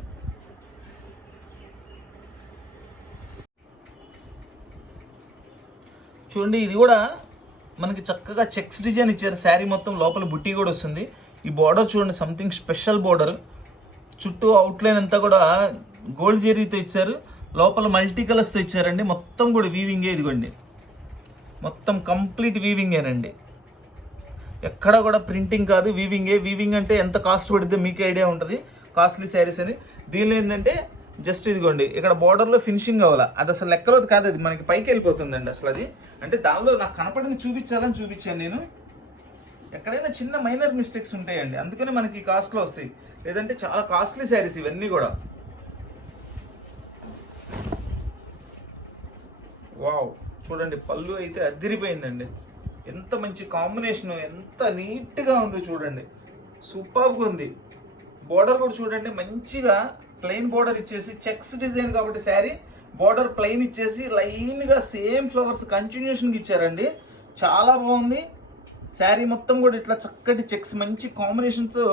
చూడండి, ఇది కూడా మనకి చక్కగా చెక్స్ డిజైన్ ఇచ్చారు. శారీ మొత్తం లోపల బుట్టి కూడా వస్తుంది. ఈ బార్డర్ చూడండి, సంథింగ్ స్పెషల్ బార్డర్. చుట్టూ అవుట్లైన్ అంతా కూడా గోల్డ్ జెరీతో ఇచ్చారు. లోపల మల్టీ కలర్స్తో ఇచ్చారండి. మొత్తం కూడా వీవింగే. ఇదిగోండి, మొత్తం కంప్లీట్ వీవింగేనండి. ఎక్కడ కూడా ప్రింటింగ్ కాదు, వీవింగే. వీవింగ్ అంటే ఎంత కాస్ట్ పడుతుందో మీకు ఐడియా ఉంటుంది, కాస్ట్లీ శారీస్ అని. దీనిలో ఏంటంటే జస్ట్ ఇదిగోండి, ఇక్కడ బార్డర్లో ఫినిషింగ్ అవ్వాలా, అది అసలు లెక్కలో కాదు, అది మనకి పైకి వెళ్ళిపోతుందండి. అసలు అది అంటే దానిలో నాకు కనపడింది చూపించాలని చూపించాను నేను. ఎక్కడైనా చిన్న మైనర్ మిస్టేక్స్ ఉంటాయండి, అందుకని మనకి కాస్ట్లో వస్తాయి. లేదంటే చాలా కాస్ట్లీ శారీస్ ఇవన్నీ కూడా. వావ్, చూడండి, పళ్ళు అయితే అదిరిపోయిందండి. ఎంత మంచి కాంబినేషన్, ఎంత నీట్గా ఉందో చూడండి, సూపర్గా ఉంది. బోర్డర్ కూడా చూడండి, మంచిగా ప్లెయిన్ బోర్డర్ ఇచ్చేసి, చెక్స్ డిజైన్ కాబట్టి శారీ బోర్డర్ ప్లెయిన్ ఇచ్చేసి లైన్గా సేమ్ ఫ్లవర్స్ కంటిన్యూషన్గా ఇచ్చారండి. చాలా బాగుంది. శారీ మొత్తం కూడా ఇట్లా చక్కటి చెక్స్, మంచి కాంబినేషన్తో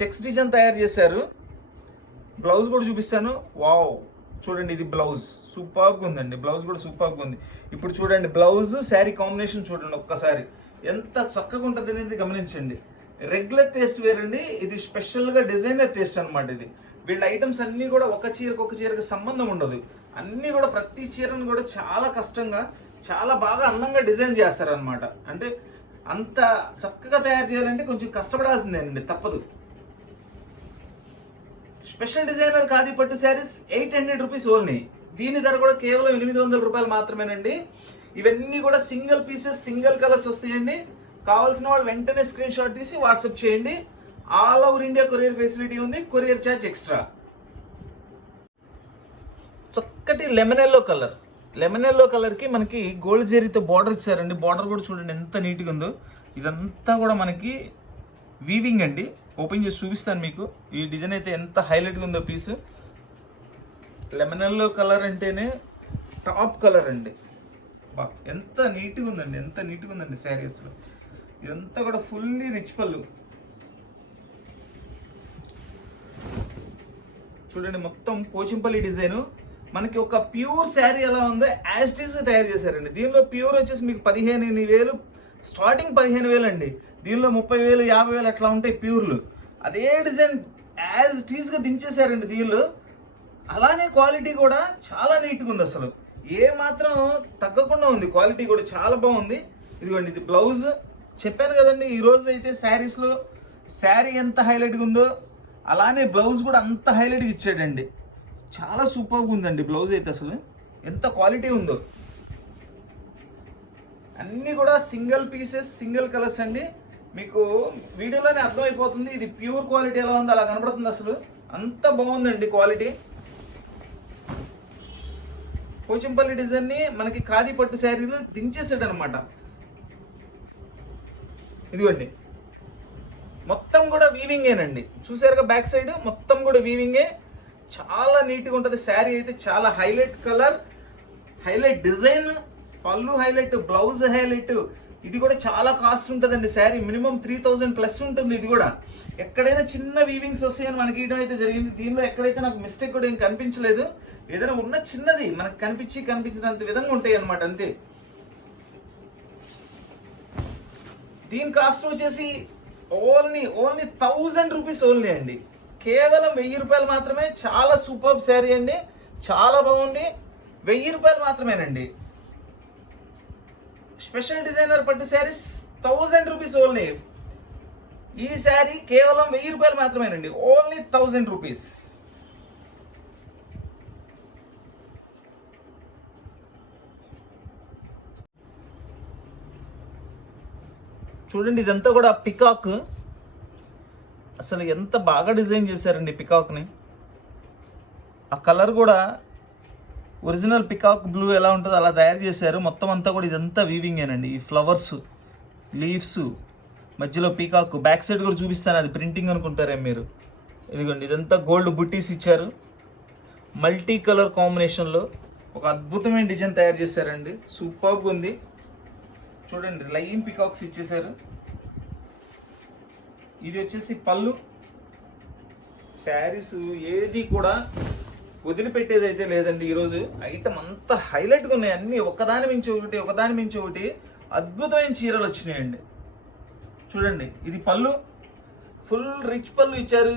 చెక్స్ డిజైన్ తయారు చేశారు. బ్లౌజ్ కూడా చూపిస్తాను. వావ్, చూడండి, ఇది బ్లౌజ్ సూపర్గా ఉందండి. బ్లౌజ్ కూడా సూపర్గా ఉంది. ఇప్పుడు చూడండి, బ్లౌజ్ శారీ కాంబినేషన్ చూడండి ఒక్కసారి, ఎంత చక్కగా ఉంటుంది అనేది గమనించండి. రెగ్యులర్ టేస్ట్ వేరండి, ఇది స్పెషల్గా డిజైనర్ టేస్ట్ అనమాట. ఇది వీళ్ళ ఐటమ్స్ అన్నీ కూడా ఒక చీరకు సంబంధం ఉండదు. అన్నీ కూడా ప్రతి చీరను కూడా చాలా కష్టంగా, చాలా బాగా అందంగా డిజైన్ చేస్తారనమాట. అంటే అంత చక్కగా తయారు చేయాలంటే కొంచెం కష్టపడాల్సిందేనండి, తప్పదు. స్పెషల్ డిజైనర్ ఖాదీ పట్టు శారీస్ 800 రూపీస్ ఓన్లీ. దీని ధర కూడా కేవలం 800 రూపాయలు మాత్రమేనండి. ఇవన్నీ కూడా సింగిల్ పీసెస్, సింగిల్ కలర్స్ వస్తాయండి. కావాల్సిన వాళ్ళు వెంటనే స్క్రీన్ షాట్ తీసి వాట్సాప్ చేయండి. All over India courier facility ఉంది, కొరియర్ ఛార్జ్ ఎక్స్ట్రా. చక్కటి lemon yellow colour, lemon yellow కలర్కి మనకి గోల్డ్ జెరీతో బార్డర్ ఇచ్చారండి. బార్డర్ కూడా చూడండి ఎంత నీట్గా ఉందో. ఇదంతా కూడా మనకి వీవింగ్ అండి. ఓపెన్ చేసి చూపిస్తాను మీకు. ఈ డిజైన్ అయితే ఎంత హైలైట్గా ఉందో పీస్. లెమన్ ఎల్లో కలర్ అంటేనే టాప్ కలర్ అండి. బా, ఎంత నీట్గా ఉందండి, ఎంత నీట్గా ఉందండి శారీస్లో. ఇదంతా కూడా ఫుల్లీ రిచ్ పళ్ళు. చూడండి, మొత్తం పోచంపల్లి డిజైన్. మనకి ఒక ప్యూర్ శారీ ఎలా ఉందో యాజ్ ఇట్ ఈస్ తయారు చేశారండి. దీనిలో ప్యూర్ వచ్చేసి మీకు 15,000, స్టార్టింగ్ 15,000 అండి. దీనిలో 30,000, 50,000 అట్లా ఉంటాయి ప్యూర్లు. అదే డిజైన్ యాజ్ ఇట్ ఈస్గా దించేశారండి దీనిలో. అలానే క్వాలిటీ కూడా చాలా నీట్గా ఉంది. అసలు ఏ మాత్రం తగ్గకుండా ఉంది, క్వాలిటీ కూడా చాలా బాగుంది. ఇదిగోండి, ఇది బ్లౌజ్. చెప్పాను కదండి, ఈరోజు అయితే శారీస్లో శారీ ఎంత హైలైట్గా ఉందో అలానే బ్లౌజ్ కూడా అంత హైలైట్గా ఇచ్చాడండి. చాలా సూపర్గా ఉందండి బ్లౌజ్ అయితే. అసలు ఎంత క్వాలిటీ ఉందో. అన్నీ కూడా సింగిల్ పీసెస్, సింగిల్ కలర్స్ అండి. మీకు వీడియోలోనే అర్థమైపోతుంది ఇది ప్యూర్ క్వాలిటీ ఎలా ఉందో, అలా కనబడుతుంది. అసలు అంత బాగుందండి క్వాలిటీ. పోచంపల్లి డిజైన్ని మనకి ఖాదీ పట్టు శారీలో దించేసాడు అనమాట. ఇదిగోండి, మొత్తం కూడా వీవింగేనండి. చూసారుగా బ్యాక్ సైడ్ మొత్తం కూడా వీవింగే. చాలా నీట్గా ఉంటుంది శారీ అయితే. చాలా హైలైట్ కలర్, హైలైట్ డిజైన్, పళ్ళు హైలైట్, బ్లౌజ్ హైలైట్. ఇది కూడా చాలా కాస్ట్ ఉంటుందండి శారీ. మినిమం 3,000 ప్లస్ ఉంటుంది. ఇది కూడా ఎక్కడైనా చిన్న వీవింగ్స్ వస్తాయని మనకి ఇవ్వడం అయితే జరిగింది. దీనిలో ఎక్కడైతే నాకు మిస్టేక్ కూడా ఏం కనిపించలేదు. ఏదైనా ఉన్న చిన్నది మనకు కనిపించినంత విధంగా ఉంటాయి అన్నమాట, అంతే. దీని కాస్ట్ వచ్చేసి ఓన్లీ 1,000 రూపీస్ ఓన్లీ అండి. కేవలం 1000 రూపాయలు మాత్రమే. చాలా సూపర్ శారీ అండి, చాలా బాగుంది. 1000 రూపాయలు మాత్రమేనండి. స్పెషల్ డిజైనర్ పట్టు శారీస్ 1000 రూపీస్ ఓన్లీ. ఈ శారీ కేవలం 1000 రూపాయలు మాత్రమేనండి, ఓన్లీ 1000 రూపీస్. చూడండి, ఇదంతా కూడా పికాక్. అసలు ఎంత బాగా డిజైన్ చేశారండి పికాక్ని. ఆ కలర్ కూడా ఒరిజినల్ పికాక్ బ్లూ ఎలా ఉంటుందో అలా తయారు చేశారు. మొత్తం అంతా కూడా ఇదంతా వీవింగేనండి. ఈ ఫ్లవర్స్, లీవ్స్, మధ్యలో పీకాక్. బ్యాక్ సైడ్ కూడా చూపిస్తాను, అది ప్రింటింగ్ అనుకుంటారేం మీరు. ఇదిగోండి, ఇదంతా గోల్డ్ బుట్టీస్ ఇచ్చారు. మల్టీ కలర్ కాంబినేషన్లో ఒక అద్భుతమైన డిజైన్ తయారు చేశారండి. సూపర్గా ఉంది. చూడండి లైన్ పికాక్స్ ఇచ్చేసారు. ఇది వచ్చేసి పళ్ళు. శారీస్ ఏది కూడా వదిలిపెట్టేది అయితే లేదండి. ఈరోజు ఐటమ్ అంతా హైలైట్గా ఉన్నాయి. అన్నీ ఒకదాని మించి ఒకటి అద్భుతమైన చీరలు వచ్చినాయండి. చూడండి ఇది పళ్ళు, ఫుల్ రిచ్ పళ్ళు ఇచ్చారు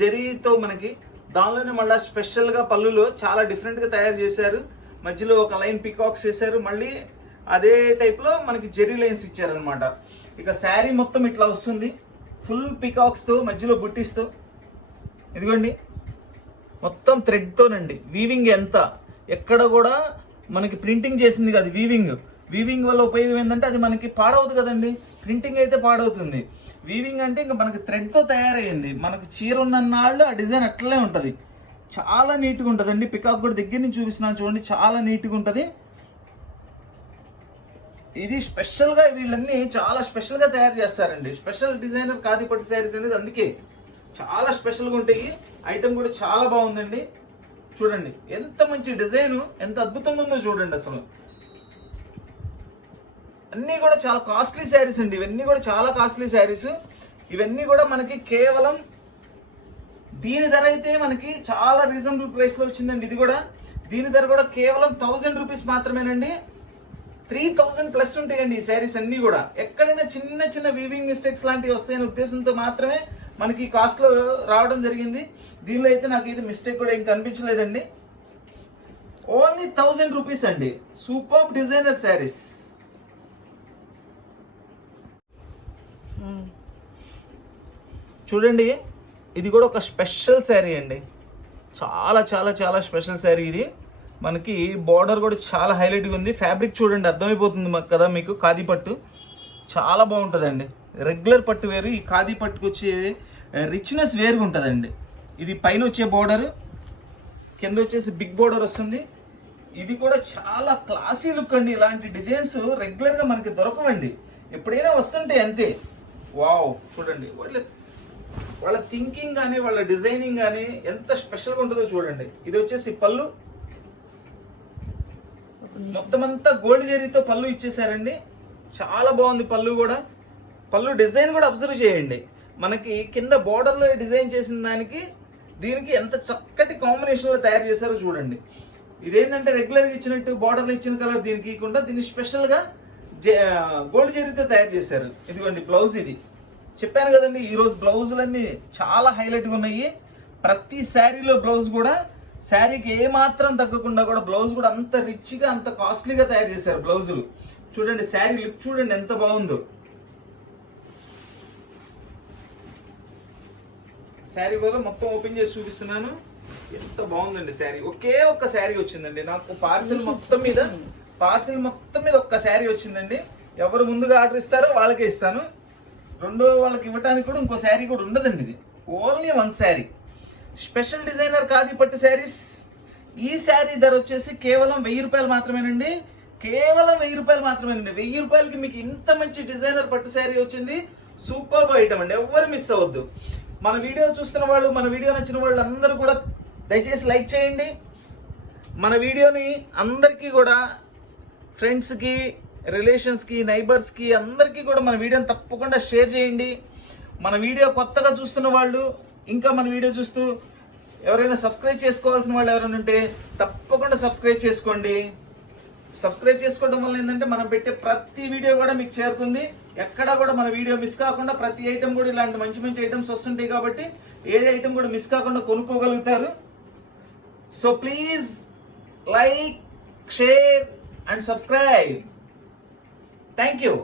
జరీతో మనకి. దానిలోనే మళ్ళీ స్పెషల్గా పళ్ళులో చాలా డిఫరెంట్గా తయారు చేశారు. మధ్యలో ఒక లైన్ పికాక్స్ వేశారు, మళ్ళీ అదే టైప్లో మనకి జెరీ లైన్స్ ఇచ్చారనమాట. ఇక శారీ మొత్తం ఇట్లా వస్తుంది, ఫుల్ పికాక్స్తో మధ్యలో బుట్టిస్తో. ఇదిగోండి మొత్తం థ్రెడ్తోనండి. వీవింగ్ ఎంత ఎక్కడ కూడా మనకి ప్రింటింగ్ చేసింది కాదు, వీవింగ్ వల్ల ఉపయోగం ఏంటంటే అది మనకి పాడవద్దు కదండి. ప్రింటింగ్ అయితే పాడవుతుంది. వీవింగ్ అంటే ఇంకా మనకి థ్రెడ్తో తయారైంది. మనకి చీర ఉన్నన్నాళ్ళు ఆ డిజైన్ అట్లనే ఉంటుంది. చాలా నీట్గా ఉంటుందండి. పికాక్ కూడా దగ్గర నుంచి చూపిస్తున్నాను చూడండి, చాలా నీట్గా ఉంటుంది. ఇది స్పెషల్గా వీళ్ళన్నీ చాలా స్పెషల్గా తయారు చేస్తారండి. స్పెషల్ డిజైనర్ ఖాదీ పట్టు శారీస్ అనేది అందుకే చాలా స్పెషల్గా ఉంటాయి. ఐటమ్ కూడా చాలా బాగుందండి. చూడండి ఎంత మంచి డిజైన్, ఎంత అద్భుతంగా ఉందో చూడండి. అసలు అన్నీ కూడా చాలా కాస్ట్లీ శారీస్ అండి. ఇవన్నీ కూడా చాలా కాస్ట్లీ శారీస్. ఇవన్నీ కూడా మనకి కేవలం దీని ధర అయితే మనకి చాలా రీజనబుల్ ప్రైస్లో వచ్చిందండి. ఇది కూడా దీని ధర కూడా కేవలం 1000 రూపీస్ మాత్రమేనండి. 3000 ప్లస్ ఉంటాయండి ఈ శారీస్ అన్నీ కూడా. ఎక్కడైనా చిన్న చిన్న వీవింగ్ మిస్టేక్స్ లాంటివి వస్తాయనే ఉద్దేశంతో మాత్రమే మనకి కాస్ట్లో రావడం జరిగింది. దీనిలో అయితే నాకు ఇది మిస్టేక్ కూడా ఏం కనిపించలేదండి. ఓన్లీ 1000 రూపీస్ అండి. Super designer saris. చూడండి ఇది కూడా ఒక స్పెషల్ శారీ అండి. చాలా చాలా చాలా స్పెషల్ శారీ ఇది. మనకి బార్డర్ కూడా చాలా హైలైట్గా ఉంది. ఫ్యాబ్రిక్ చూడండి అర్థమైపోతుంది మాకు కదా మీకు. ఖాదీ పట్టు చాలా బాగుంటుందండి. రెగ్యులర్ పట్టు వేరు, ఈ ఖాదీ పట్టుకు వచ్చే రిచ్నెస్ వేరుగా ఉంటుందండి. ఇది పైన వచ్చే బోర్డర్, కింద వచ్చేసి బిగ్ బోర్డర్ వస్తుంది. ఇది కూడా చాలా క్లాసీ లుక్ అండి. ఇలాంటి డిజైన్స్ రెగ్యులర్గా మనకి దొరకవండి, ఎప్పుడైనా వస్తుంటాయి అంతే. వావ్ చూడండి వాళ్ళ థింకింగ్ కానీ వాళ్ళ డిజైనింగ్ కానీ ఎంత స్పెషల్గా ఉంటుందో చూడండి. ఇది వచ్చేసి పళ్ళు, మొత్తం అంతా గోల్డ్ జరీతో పళ్ళు ఇచ్చేసారండి. చాలా బాగుంది పళ్ళు కూడా. పళ్ళు డిజైన్ కూడా అబ్జర్వ్ చేయండి. మనకి కింద బోర్డర్లో డిజైన్ చేసిన దానికి దీనికి ఎంత చక్కటి కాంబినేషన్లో తయారు చేశారో చూడండి. ఇదేంటంటే రెగ్యులర్గా ఇచ్చినట్టు బోర్డర్లో ఇచ్చిన కలర్ దీనికి ఇవ్వకుండా దీన్ని స్పెషల్గా గోల్డ్ జరీతో తయారు చేశారు. ఇదిగోండి బ్లౌజ్. ఇది చెప్పాను కదండి, ఈరోజు బ్లౌజులన్నీ చాలా హైలైట్గా ఉన్నాయి. ప్రతి శారీలో బ్లౌజ్ కూడా శారీకి ఏమాత్రం తగ్గకుండా కూడా బ్లౌజ్ కూడా అంత రిచ్గా అంత కాస్ట్లీగా తయారు చేశారు బ్లౌజులు. చూడండి శారీ లుక్ చూడండి ఎంత బాగుందో. శారీ కూడా మొత్తం ఓపెన్ చేసి చూపిస్తున్నాను. ఎంత బాగుందండి శారీ. ఒకే ఒక్క శారీ వచ్చిందండి నాకు. పార్సిల్ మొత్తం మీద ఒక్క శారీ వచ్చిందండి. ఎవరు ముందుగా ఆర్డర్ ఇస్తారో వాళ్ళకే ఇస్తాను. రెండో వాళ్ళకి ఇవ్వడానికి కూడా ఇంకో శారీ కూడా ఉండదండి. ఇది only 1 sari. Special designer khadi పట్టు శారీస్. ఈ శారీ ధర వచ్చేసి కేవలం 1000 రూపాయలు మాత్రమేనండి. కేవలం 1000 రూపాయలు మాత్రమేనండి. 1000 రూపాయలకి మీకు ఇంత మంచి డిజైనర్ పట్టు శారీ వచ్చింది. సూపర్ ఐటమ్ అండి, ఎవ్వరు మిస్ అవ్వద్దు. మన వీడియో చూస్తున్న వాళ్ళు, మన వీడియో నచ్చిన వాళ్ళు అందరూ కూడా దయచేసి లైక్ చేయండి. మన వీడియోని అందరికీ కూడా ఫ్రెండ్స్కి, రిలేషన్స్కి, నైబర్స్కి అందరికీ కూడా మన వీడియోని తప్పకుండా షేర్ చేయండి. మన వీడియో కొత్తగా చూస్తున్న వాళ్ళు, ఇంకా మన వీడియో చూస్తూ ఎవరైనా సబ్స్క్రైబ్ చేసుకోవాల్సిన వాళ్ళు ఎవరైనా ఉంటే తప్పకుండా సబ్స్క్రైబ్ చేసుకోండి. సబ్స్క్రైబ్ చేసుకోవడం వల్ల ఏంటంటే మనం పెట్టే ప్రతి వీడియో కూడా మీకు చేరుతుంది. ఎక్కడా కూడా మన వీడియో మిస్ కాకుండా ప్రతి ఐటమ్ కూడా ఇలాంటి మంచి మంచి ఐటమ్స్ వస్తుంటాయి కాబట్టి ఏ ఐటమ్ కూడా మిస్ కాకుండా కొనుక్కోగలుగుతారు. So please like, share and subscribe. Thank you.